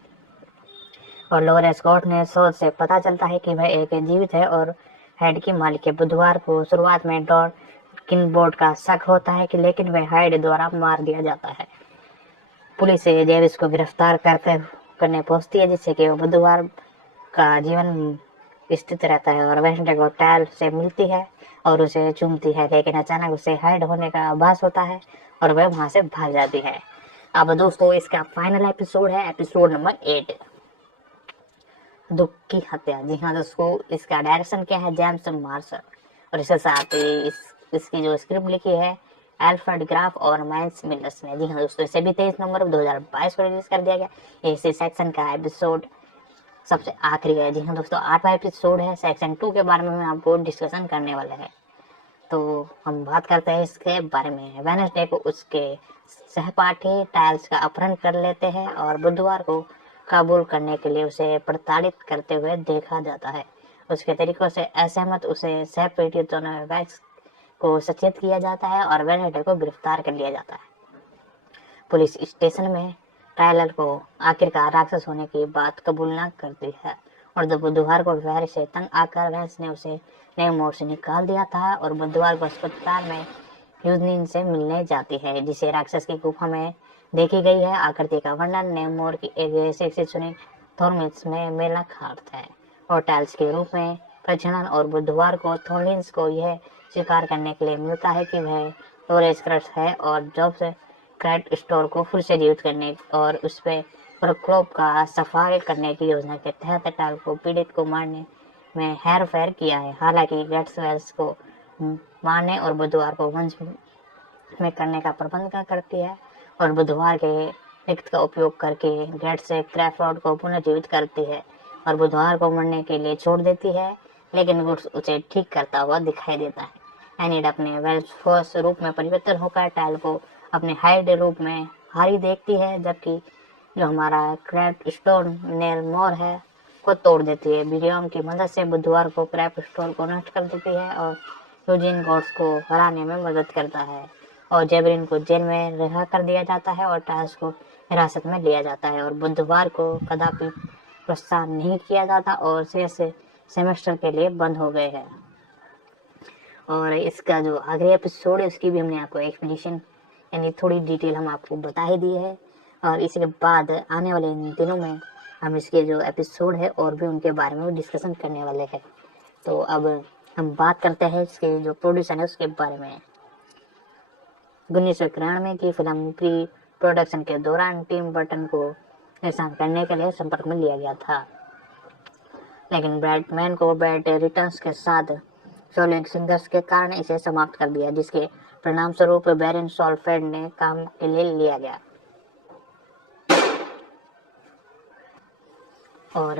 और लोअर स्कॉट ने शोध से पता चलता है कि वह एक जीवित है और हेड की मालिक है। बुधवार को शुरुआत में डॉन किनबोर्ड का शक होता है कि, लेकिन वह हाइड द्वारा मार दिया जाता है। पुलिस जेविस को गिरफ्तार करने पहुंचती है, जिससे कि वो बुधवार का जीवन स्थित रहता है और वेंसडे को टायल से मिलती है और उसे चूमती है, लेकिन अचानक उसे हाइड होने का आभास होता है और वह वहां से भाग जाती है। अब दोस्तों इसका फाइनल एपिसोड है एपिसोड नंबर 8, दुख की हत्या। जी हाँ दोस्तों, इसका डायरेक्शन क्या है जेम्स मार्शल और इसके साथ इसकी जो स्क्रिप्ट लिखी है अल्फ्रेड ग्राफ और माइल्स मिलर्स ने। जी हाँ दोस्तों, इसे भी 23 नवंबर 2022 को रिलीज कर दिया गया। इसी सेक्शन का एपिसोड सबसे आखिरी है। जी हाँ दोस्तों, 8वां एपिसोड है। सेक्शन 2 के बारे में आपको डिस्कशन करने वाले हैं। तो हम बात करते हैं इसके बारे में। वेडनेसडे को उसके सहपाठी टाइल्स का अपहरण कर लेते हैं और बुधवार को काबूल करने के लिए उसे प्रताड़ित करते हुए देखा जाता है। उसके तरीकों से असहमत उसे सहपीड़ितों वैक्स को सचेत किया जाता है और वेडनेसडे को गिरफ्तार कर लिया जाता है। पुलिस स्टेशन में टाइलर को आखिरकार राक्षस होने की बात कबूल न करती है और जब बुधवार को व्यवहार से तंग आकर वेंस ने उसे नए मोड़ से निकाल दिया था और बुधवार को अस्पताल में यूजनीन से मिलने जाती है, जिसे राक्षस की गुफा में देखी गई है। आकृति का वर्णन नेमोर की एक से चुने थॉर्मिन्स में मेलाखार्थ है और टाइल्स के रूप में प्रजनन। और बुधवार को थॉर्लिन्स को यह स्वीकार करने के लिए मिलता है कि वह लोरेस्क्रस है और जॉब से क्रेट स्टोर को फिर से जीवित करने और उस पर प्रकोप का सफाई करने की योजना के तहत टाइल को पीड़ित को मारने में हेर फेर किया है। हालांकि गेट्सवेल्स को मारने और बुधवार को वंश में करने का प्रबंध करती है और बुधवार के रिक्त का उपयोग करके गेट से क्रैफोर्ड को पुनर्जीवित करती है और बुधवार को मरने के लिए छोड़ देती है, लेकिन वुड्स उसे ठीक करता हुआ दिखाई देता है। एनिड अपने वेल्सफोर्स रूप में परिवर्तन होकर टाइल को अपने हाइड रूप में हारी देखती है, जबकि जो हमारा क्रैप स्टोन नेलमोर है को तोड़ देती है। बिरियम की मदद से बुधवार को क्रैप स्टोन को नष्ट कर देती है और यूजिन गॉड्स को हराने में मदद करता है और जेबरिन को जेल में रिहा कर दिया जाता है और टाइल्स को हिरासत में लिया जाता है और बुधवार को कदापि प्रस्थान नहीं किया जाता और शेष सेमेस्टर के लिए बंद हो गए हैं। और इसका जो आखिरी एपिसोड है उसकी भी हमने आपको एक्सप्लेनेशन यानी थोड़ी डिटेल हम आपको बता ही दी है और इसके बाद आने वाले दिनों में हम इसके जो एपिसोड है और भी उनके बारे में डिस्कशन करने वाले हैं। तो अब हम बात करते हैं इसके जो प्रोड्यूसर है उसके बारे में। 1991 की फिल्म प्री प्रोडक्शन के दौरान टिम बर्टन को निर्देशन करने के लिए संपर्क में लिया गया था, लेकिन बैटमैन को बैट रिटर्न्स के साथ सोलिंग संघर्ष के कारण इसे समाप्त कर दिया, जिसके परिणाम स्वरूप बैरन सॉलफेड ने काम के लिए लिया गया। और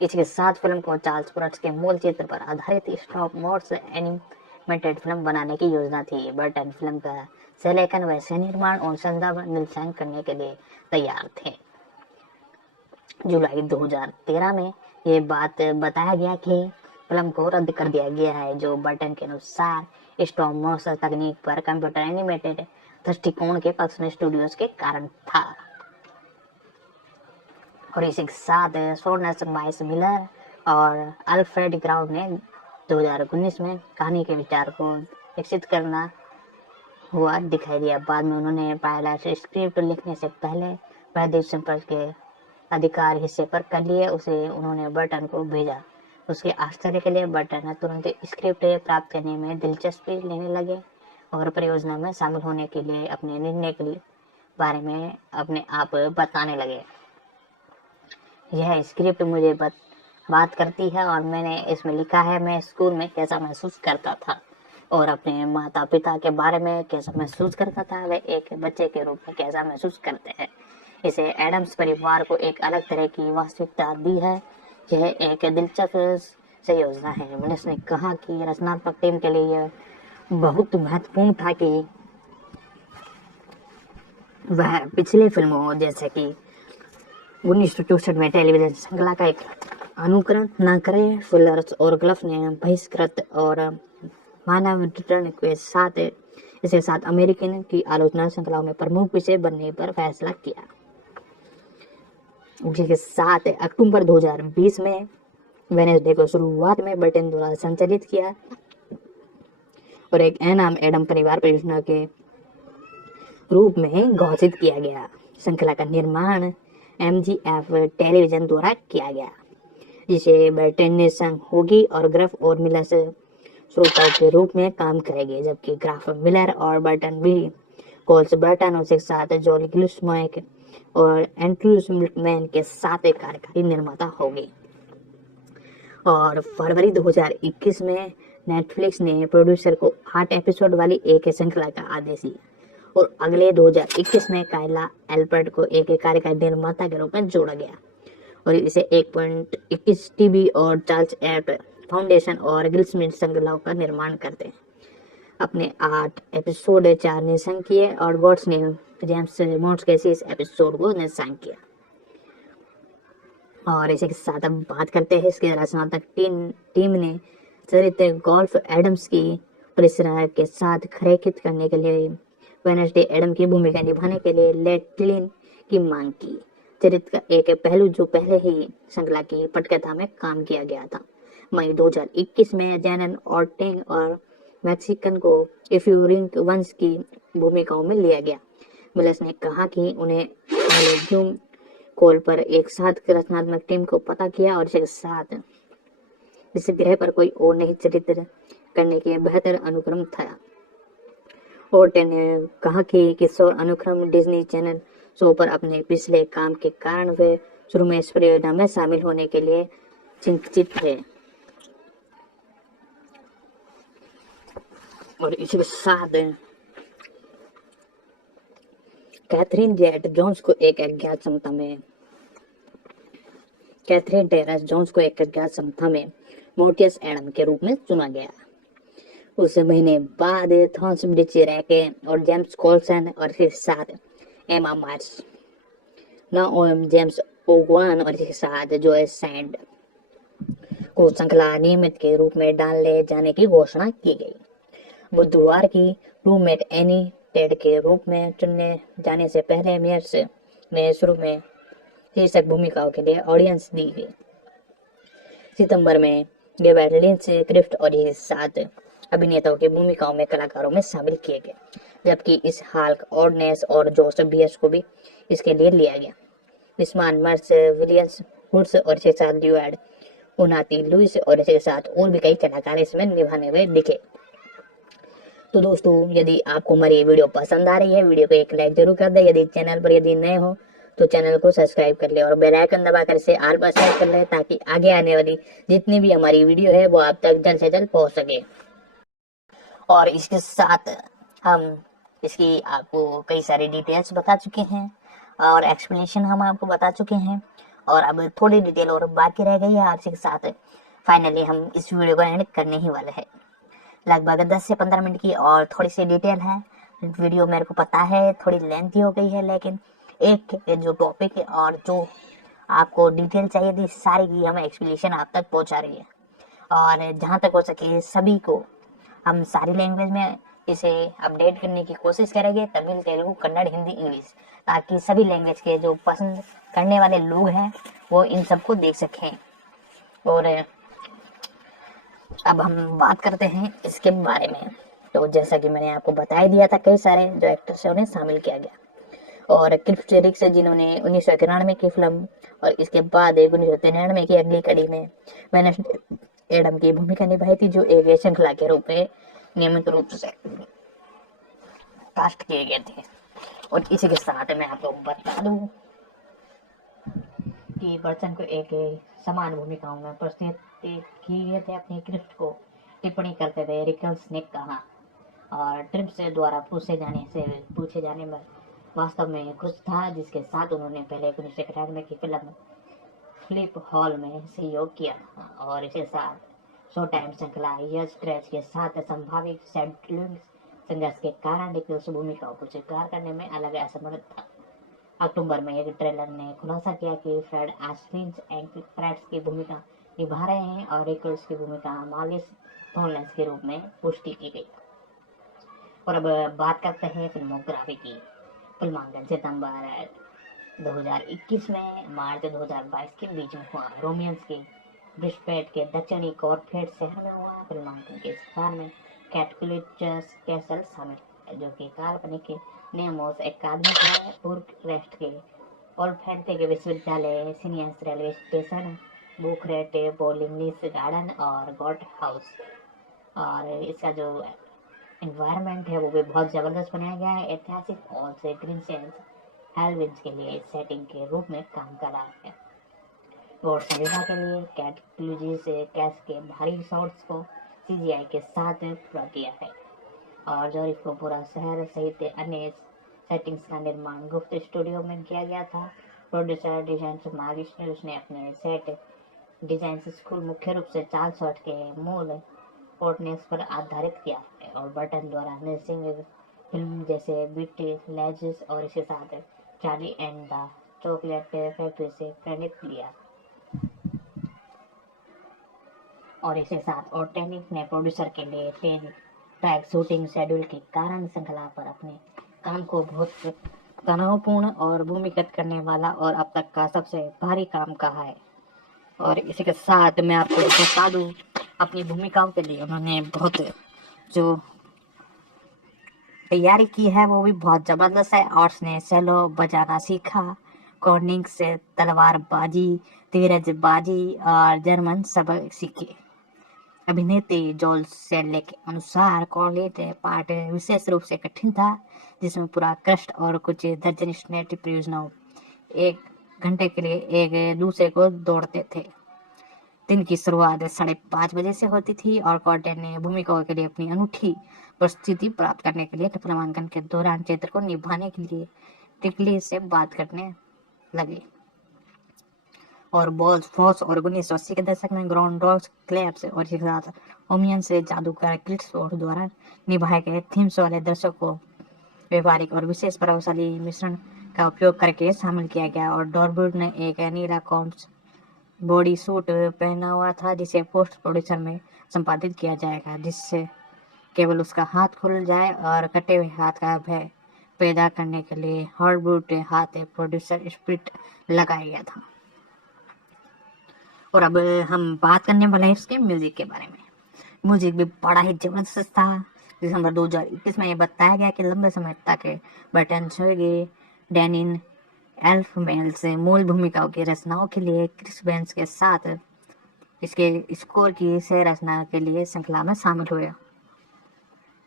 इसके साथ फिल्म को चार्ल्स पुरट्स के मूल चित्र पर आधारित स्टॉप मोशन एनिमेटेड फिल्म बनाने की योजना थी। बर्टन फिल्म का सह-लेखन व सह-निर्माण और संदर्भ निर्देशन करने के लिए तैयार थे। जुलाई 2013 में ये बात बताया गया कि फिल्म को रद्द कर दिया गया है, जो बर्टन के अनुसार स्टॉप मोशन तकनीक पर कंप्यूटर एनिमेटेड दृष्टिकोण के पक्ष में स्टूडियोज के कारण था। और इसी के साथ सोर्नस माइस मिलर और अल्फ्रेड ग्राउंड ने 2019 में कहानी के विचार को विकसित करना हुआ दिखाई दिया। बाद में उन्होंने पायलट स्क्रिप्ट लिखने से पहले प्रदीप संपर्क के अधिकार हिस्से पर कर लिए उसे उन्होंने बर्टन को भेजा। उसके आश्चर्य के लिए बर्टन तुरंत स्क्रिप्ट प्राप्त करने में दिलचस्पी लेने लगे और परियोजना में शामिल होने के लिए अपने निर्णय के बारे में अपने आप बताने लगे। यह स्क्रिप्ट मुझे बात करती है और मैंने इसमें लिखा है मैं स्कूल में कैसा महसूस करता था और अपने माता पिता के बारे में कैसा महसूस करता था, वे एक बच्चे के रूप में कैसा महसूस करते हैं। इसे एडम्स परिवार को एक अलग तरह की वास्तविकता दी है। यह एक दिलचस्प संयोजन है। मनीष ने कहा कि रचनात्मक टीम के लिए यह बहुत महत्वपूर्ण था कि वह पिछले फिल्मों जैसे कि 1964 में टेलीविजन श्रृंखला का एक अनुकरण न करे। फुलर्स और ग्लफ ने बहिष्कृत और मानव रिटर्न के साथ इसके साथ अमेरिकन की आलोचना श्रृंखलाओं में प्रमुख विषय बनने पर फैसला किया, जिसके साथ अक्टूबर 2020 में वेनेसडे को शुरुआत में बर्टन द्वारा संचालित किया और एक नाम एडम परिवार परियोजना के रूप में घोषित किया गया। श्रृंखला का निर्माण MGF टेलीविजन द्वारा किया गया, जिसे बर्टन ने संग होगी और ग्राफ और मिलर से श्रोताओं के रूप में काम करेंगे, जबकि ग्राफ मिलर और बर्टन भी कोल्स बर्टन और के साथ जॉली ग्लूसमैक और एंड्रूस मिल्टमैन के साथ एक कार्यकारी निर्माता होगी। और फरवरी 2021 में नेटफ्लिक्स ने प्रोड्यूसर को 8 एपिसोड वाली एक श्रृंखला का आदेश दिया और अगले 2021 में कायला एल्पर्ट को एक कार्यकारी निर्माता के रूप में जोड़ा गया और इसे 1.21 टीवी और चार्ल्स एप फाउंडेशन और गिल्समिट श्रृंखलाओं का निर्माण करते हैं। अपने 8 एपिसोड 4 निर्देशन किए और गॉड्स ने जेम्स मोट्स के 6 एपिसोड को निर्देशन किया। और इसी के साथ अब बात करते हैं इसके रचनात्मक टीम ने चरित्र गोल्फ एडम्स की परिसर के साथ खरेखित करने के लिए वेडनेसडे एडम की भूमिका निभाने के लिए लेटलिन की मांग की। चरित्र का एक पहलू जो पहले ही श्रृंखला की पटकथा में काम किया गया था। मई 2021 में जैनन ऑर्टेग और मैक्सिकन को इफ्यूरिंग वंश की भूमिकाओं में लिया गया। मिलर्स ने कहा कि उन्हें जूम कॉल पर एक साथ रचनात्मक टीम को पता किया और इसके साथ इस ग्रह पर कोई और नहीं चरित्र करने के बेहतर अनुक्रम था। ओर्टेन ने कहा कि किशोर अनुक्रम डिज्नी चैनल शो पर अपने पिछले काम के कारण वे शुरू में इस परियोजना में शामिल होने के लिए चिंतित थे। और इसके साथ कैथरीन जेट जोन्स को एक अज्ञात क्षमता में मोर्टियस एडम के रूप में चुना गया। उस महीने बाद थॉमस ब्रिज रैके और जेम्स कोल्सन और इसके साथ एमा मार्स जेम्स ओगवान और इसके साथ जोए सैंड को श्रृंखला नियमित के रूप में डालने जाने की घोषणा की गई। बुधवार की रूममेट एनी टेड के रूप में चुने जाने से पहले मेयर्स ने शुरू में शीर्षक भूमिकाओं के लिए ऑडियंस दी गई। सितंबर में गेबर्ट लिंच क्रिफ्ट और इसके साथ अभिनेताओं की भूमिकाओं में कलाकारों में शामिल किए गए, जबकि इस हाल्क ऑर्डनेस और जोसेफ बियर्स को भी इसके लिए लिया गया। इस्मान मर्स विलियम्स हुड्स और इसके साथ ड्यूड उनाती लुइस और इसके साथ और भी कई कलाकार इसमें निभाने हुए दिखे। तो दोस्तों, यदि आपको हमारी ये वीडियो पसंद आ रही है, वीडियो को एक लाइक जरूर कर दे। यदि चैनल पर नए हो तो चैनल को सब्सक्राइब कर ले और बेल आइकन दबाकर इसे ऑल पर सेट कर ले, ताकि आगे आने वाली जितनी भी हमारी वीडियो है वो आप तक जल्द से जल्द पहुंच सके। और इसके साथ हम इसकी आपको कई सारी डिटेल्स बता चुके हैं और एक्सप्लेनेशन हम आपको बता चुके हैं, और अब थोड़ी डिटेल और बाकी रह गई है। और इसके साथ फाइनली हम इस वीडियो को एंड करने ही वाले हैं। लगभग 10 से 15 मिनट की और थोड़ी सी डिटेल है। वीडियो मेरे को पता है थोड़ी लेंथी हो गई है, लेकिन एक जो टॉपिक है और जो आपको डिटेल चाहिए थी सारी की हमें एक्सप्लेनेशन आप तक पहुंचा रही है। और जहां तक हो सके सभी को हम सारी लैंग्वेज में इसे अपडेट करने की कोशिश करेंगे, तमिल, तेलुगु, कन्नड़, हिंदी, इंग्लिश, ताकि सभी लैंग्वेज के जो पसंद करने वाले लोग हैं वो इन सबको देख सकें। और अब हम बात करते हैं इसके बारे में। तो जैसा कि मैंने आपको बता ही दिया था, कई सारे जो एक्टर्स हैं उन्हें शामिल किया गया। और क्रिप्ट रिक्स जिन्होंने 1991 की फिल्म और इसके बाद 1993 की अगली कड़ी में वेडनेसडे एडम की भूमिका निभाई थी, जो एक श्रृंखला के रूप में नियमित रूप से कास्ट किए गए थे। और इसी के साथ मैं आपको बता दूं कि बर्सन को एक समान भूमिकाओं में प्रस्तुत किए गए थे। अपनी क्रिप्ट को टिप्पणी करते हुए रिकल्स ने कहा, और ट्रिप्स द्वारा पूछे जाने में वास्तव में खुश था, जिसके साथ उन्होंने पहले 1991 की फिल्म फ्लिप हॉल में सहयोग किया था। और इसके साथ शो टाइम श्रृंखला यस ट्रेच के साथ संभावित शेड्यूलिंग संघर्ष के कारण उस भूमिकाओं को स्वीकार करने में अलग असमर्थ था। अक्टूबर में एक ट्रेलर ने खुलासा किया कि फ्रेड एस्लिंच फ्रेड्स की भूमिका निभा रहे हैं और रिकल्स की भूमिका मालिस थॉर्नलेस के रूप में पुष्टि की गई। और अब बात करते हैं फिल्मोग्राफी की। फिल्मांकन सितंबर 2021 में मार्च 2022 के बीच में हुआ। रोमियंस के ब्रिस्बेन के दक्षिणी कॉर्फेट शहर में हुआ। फिल्मांकन के स्थान में कैटकुलेचर्स कैसल शामिल है, जो कि काल्पनिक नेमोस अकादमी है, बुरक्रेस्ट के ओल्फेंट के विश्वविद्यालय, सीनियर्स रेलवे स्टेशन, बुखरेट बोलिंगनिस गार्डन और गॉट हाउस। और इसका जो एनवायरनमेंट है वो भी बहुत ज़बरदस्त बनाया गया है। ऐतिहासिक और से ग्रीनसेंस हेलविंस के लिए सेटिंग के रूप में काम कर रहा है। और संगीता के लिए कैट क्लूजी से कैस के भारी शॉट्स को सीजीआई के साथ पूरा किया है। और जोरिफ को पूरा शहर सहित अन्य सेटिंग्स का निर्माण गुप्त स्टूडियो में किया गया था। प्रोड्यूसर डिजाइन मार्गिश ने अपने सेट डिजाइन स्कूल मुख्य रूप से चार्ल्स शॉट के मूल पोर्टनेस पर आधारित किया है, और बर्टन द्वारा नर्सिंग फिल्म जैसे बिट लेजेस और इसके साथ Charlie and the chocolate factory से प्रेरित लिया। और इसके साथ ऑर्टेनिक ने प्रोड्यूसर के लिए 10 ट्रैक शूटिंग शेड्यूल के कारण श्रृंखला पर अपने काम को बहुत तनावपूर्ण और भूमिगत करने वाला और अब तक का सबसे भारी काम कहा है। और इसी के साथ मैं आपको बता दूं, अपनी भूमिकाओं के लिए उन्होंने बहुत जो तैयारी की है वो भी बहुत जबरदस्त है। और उसने सेलो बजाना सीखा, कॉर्निंग से तलवारबाजी, तीरंदाजी और जर्मन सबक सीखे। अभिनेत्री जोल सेडले के अनुसार कॉलेज पार्ट विशेष रूप से कठिन था, जिसमें पूरा कष्ट और कुछ दर्जन स्नेटी परियोजनाओं एक घंटे के लिए एक दूसरे को दौड़ते थे। दिन की शुरुआत 5:30 बजे से होती थी और कॉर्टेन ने भूमिकाओं के लिए अपनी अनूठी परिस्थिति प्राप्त करने के लिए नामांकन के दौरान चित्र को निभाने के लिए टिकली से बात करने लगे। और बॉल्स फॉस और 1980 के दशक में ग्राउंड डॉग्स क्लैप्स और इसके साथ ओमियन से जादूगर किड्स और द्वारा निभाए गए थीम्स वाले दर्शक को व्यवहारिक और विशेष प्रभावशाली मिश्रण का उपयोग करके शामिल किया गया। और डॉर्बुड ने एक नीला कॉम्स बॉडी सूट पहना हुआ था, जिसे पोस्ट प्रोडक्शन में संपादित किया जाएगा, जिससे केवल उसका हाथ खुल जाए और कटे हुए हाथ का भय पैदा करने के लिए हॉलीवुड हाथ प्रोड्यूसर स्पिरिट लगाया गया था। और अब हम बात करने वाले हैं इसके म्यूजिक के बारे में। म्यूजिक भी बड़ा ही जबरदस्त था। दिसंबर 2021 में ये बताया गया कि लंबे समय तक बटन शोगे डैनिन एल्फमेल से मूल भूमिकाओं की रचनाओं के लिए क्रिस बेंस के साथ इसके स्कोर की सह रचना के लिए श्रृंखला में शामिल हुए।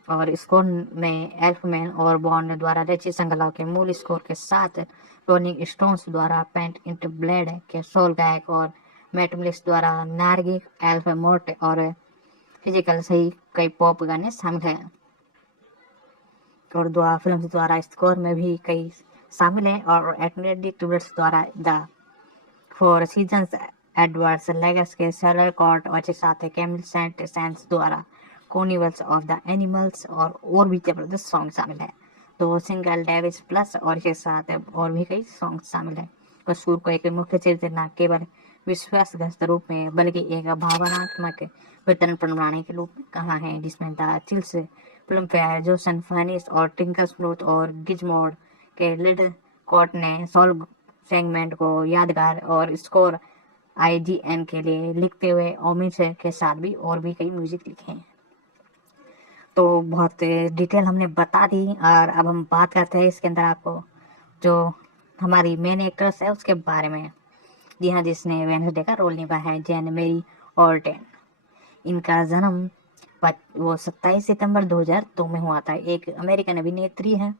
और स्कोर में एल्फमैन और बॉन्ड द्वारा रचित श्रृंखलाओं के मूल स्कोर के साथ रोलिंग स्टोन्स द्वारा पेंट इंट ब्लेड के सोल गायक और मैटमिलिस द्वारा नार्गिक एल्फ मोर्ट और फिजिकल सही कई पॉप गाने शामिल हैं। और फिल्म द्वारा स्कोर में भी कई शामिल हैं। और एटनेडी टूवर्ड्स द्वारा द फोर सीजन्स एडवर्ड्स लेगस के सेलर कॉर्ट और साथ कैमिल सेंट सेंस द्वारा कॉर्निवल्स ऑफ द एनिमल्स और भी जबरदस्त सॉन्ग शामिल है। तो सिंगल डेविस प्लस और इसके साथ और भी कई सॉन्ग शामिल है। कसूर को एक मुख्य चरित्र न केवल विश्वासग्रस्त रूप में बल्कि एक भावनात्मक वितरण प्रणाली के रूप में कहा है, जिसमें द चिल्स फिल्म फेयर जोसन फैनिस और टिंकर स्मूथ और गिजमोड के लीड कोर्ट ने सोल सेगमेंट को यादगार और स्कोर IGN के लिए लिखते हुए ओमिस के साथ भी और भी कई म्यूजिक लिखे हैं। तो बहुत डिटेल हमने बता दी। और अब हम बात करते हैं इसके अंदर आपको जो हमारी मेन एक्ट्रेस है उसके बारे में। जी हाँ, जिसने वेडनेसडे का रोल निभाया है, जेन मेरी ऑर्टेन। इनका जन्म वो 27 सितंबर 2002 में हुआ था। एक अमेरिकन अभिनेत्री है।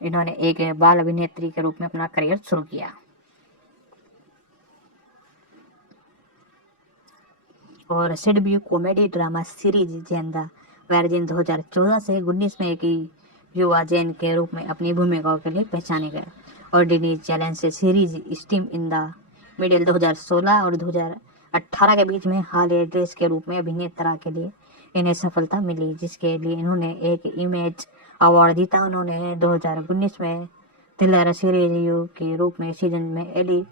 इन्होंने एक बाल अभिनेत्री के रूप में अपना करियर शुरू किया। और debut comedy drama series Jane the Virgin 2014 से 19 में एक युवा जेन के रूप में अपनी भूमिकाओं के लिए पहचाने गए। और डिनी चैलेंज से series steam in the middle 2016 और 2018 के बीच में हाल ड्रेस के रूप में अभिनेता के लिए इन्हें सफलता मिली, जिसके लिए इन्होंने एक इमेज अवार्ड जीता। उन्होंने 2019 में थ्रिलर सीरीज यू के रूप में सीजन में एली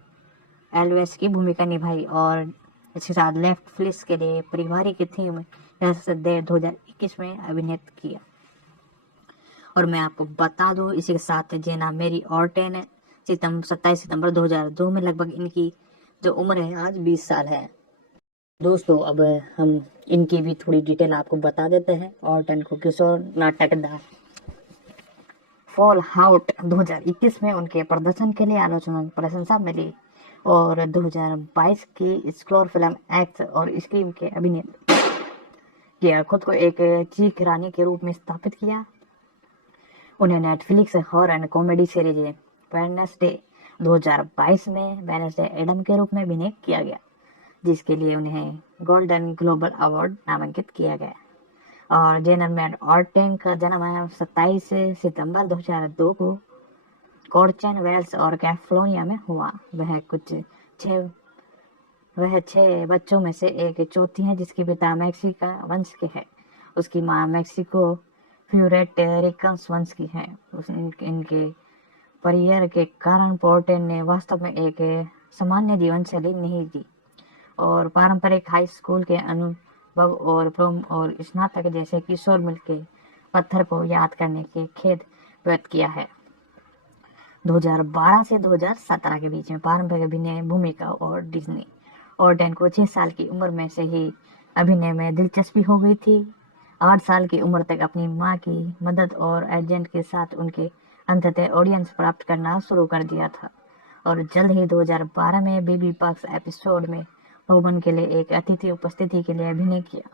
एलवेस की भूमिका निभाई। और इसके साथ लेफ्ट फ्लिस के लिए पारिवारिक थीम 2021 में अभिनय किया। और मैं आपको बता दूं, इसी के साथ जेना मेरी ऑर्टेन 27 सितंबर 2002 में लगभग इनकी जो उम्र है आज 20 साल है। दोस्तों अब हम इनकी भी थोड़ी डिटेल आपको बता देते हैं। ऑर्टेन को किशोर नाटक द फॉल आउट 2021 में उनके प्रदर्शन के लिए आलोचना प्रशंसा मिली। और 2022 की स्क्रोर फिल्म एक्स और स्क्रीम के अभिनेता किया खुद को एक चीख रानी के रूप में स्थापित किया। उन्हें Netflix horror and comedy series Wednesday 2022 में वेडनेसडे एडम के रूप में अभिनय किया गया, जिसके लिए उन्हें गोल्डन ग्लोबल अवार्ड नामांकित किया गया। और जेनरमैन ऑर्टेन का जन्म 27 सितंबर 2002 को कॉर्चन वेल्स और कैलिफोर्निया में हुआ। वह छह बच्चों में से एक चौथी है, जिसके पिता मैक्सिका वंश के हैं। उसकी माँ मैक्सिको प्यूरेटरिकन वंश की है। इनके परिवार के कारण पोर्टेन ने वास्तव में एक सामान्य जीवन शैली नहीं दी और पारंपरिक हाई स्कूल के अनुभव और प्रोम और स्नातक जैसे किशोर मिल के पत्थर को याद करने के खेद व्यक्त किया है। 2012 से 2017 के बीच में पारंपरिक अभिनय भूमिका और डिज्नी। ऑर्टेन को 6 साल की उम्र में से ही अभिनय में दिलचस्पी हो गई थी। 8 साल की उम्र तक अपनी मां की मदद और एजेंट के साथ उनके अंततः ऑडियंस प्राप्त करना शुरू कर दिया था और जल्द ही 2012 में बेबी पक्स एपिसोड में रोबन के लिए एक अतिथि उपस्थिति के लिए अभिनय किया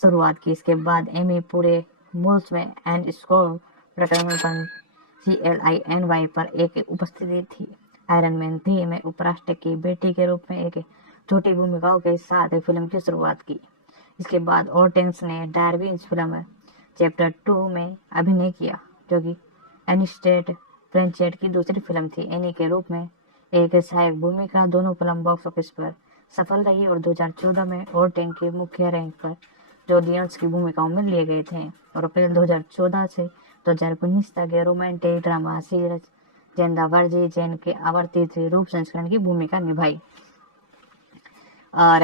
शुरुआत की। इसके बाद एमी पूरे मूल्स में एंड स्कोर प्रकरण CLINY पर एक उपस्थिति थी। आयरन मैन 3 में उपराष्ट्र की बेटी के रूप में एक छोटी भूमिकाओं के साथ फिल्म की शुरुआत की। इसके बाद ऑर्टेंस ने डार्विन्स फिल्म चैप्टर 2 में अभिनय किया, जो कि एनिस्टेट फ्रेंचेट की दूसरी फिल्म थी। एनी के रूप में एक सहायक भूमिका। दोनों फिल्म बॉक्स ऑफिस पर सफल रही और 2014 में ऑर्टेन के मुख्य रैंक पर जोडियंस की भूमिकाओं में लिए गए थे और अप्रैल 2014 से 2019 तक रोमांटिक ड्रामा सीरीज जेंदा वर्जी जैन के आवर्ती रूप संस्करण की भूमिका निभाई। और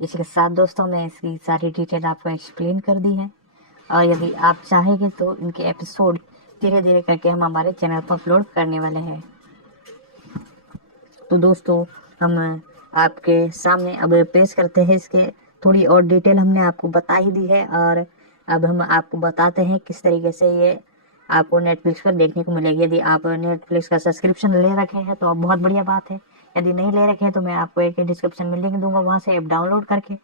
इसी के साथ दोस्तों मैं इसकी सारी डिटेल आपको एक्सप्लेन कर दी है और यदि आप चाहेंगे तो इनके एपिसोड धीरे धीरे करके हम हमारे चैनल पर अपलोड करने वाले हैं। तो दोस्तों हम आपके सामने अब पेश करते हैं इसके थोड़ी और डिटेल हमने आपको बता ही दी है और अब हम आपको बताते हैं किस तरीके से ये आपको नेटफ्लिक्स पर देखने को मिलेगी। यदि आप नेटफ्लिक्स का सब्सक्रिप्शन ले रखे हैं तो बहुत बढ़िया बात है। यदि नहीं ले रखे हैं तो मैं आपको एक डिस्क्रिप्शन में लिंक दूंगा, वहाँ से ऐप डाउनलोड करके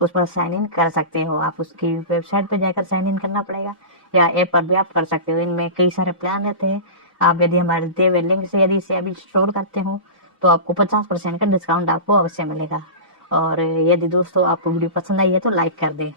उस पर साइन इन कर सकते हो। आप उसकी वेबसाइट पर जाकर साइन इन करना पड़ेगा या ऐप पर भी आप कर सकते हो। इनमें कई सारे प्लान रहते हैं। आप यदि हमारे दिए हुए लिंक से यदि इसे अभी स्टोर करते हो तो आपको 50% का डिस्काउंट आपको अवश्य मिलेगा। और यदि दोस्तों आपको वीडियो पसंद आई है तो लाइक कर दें।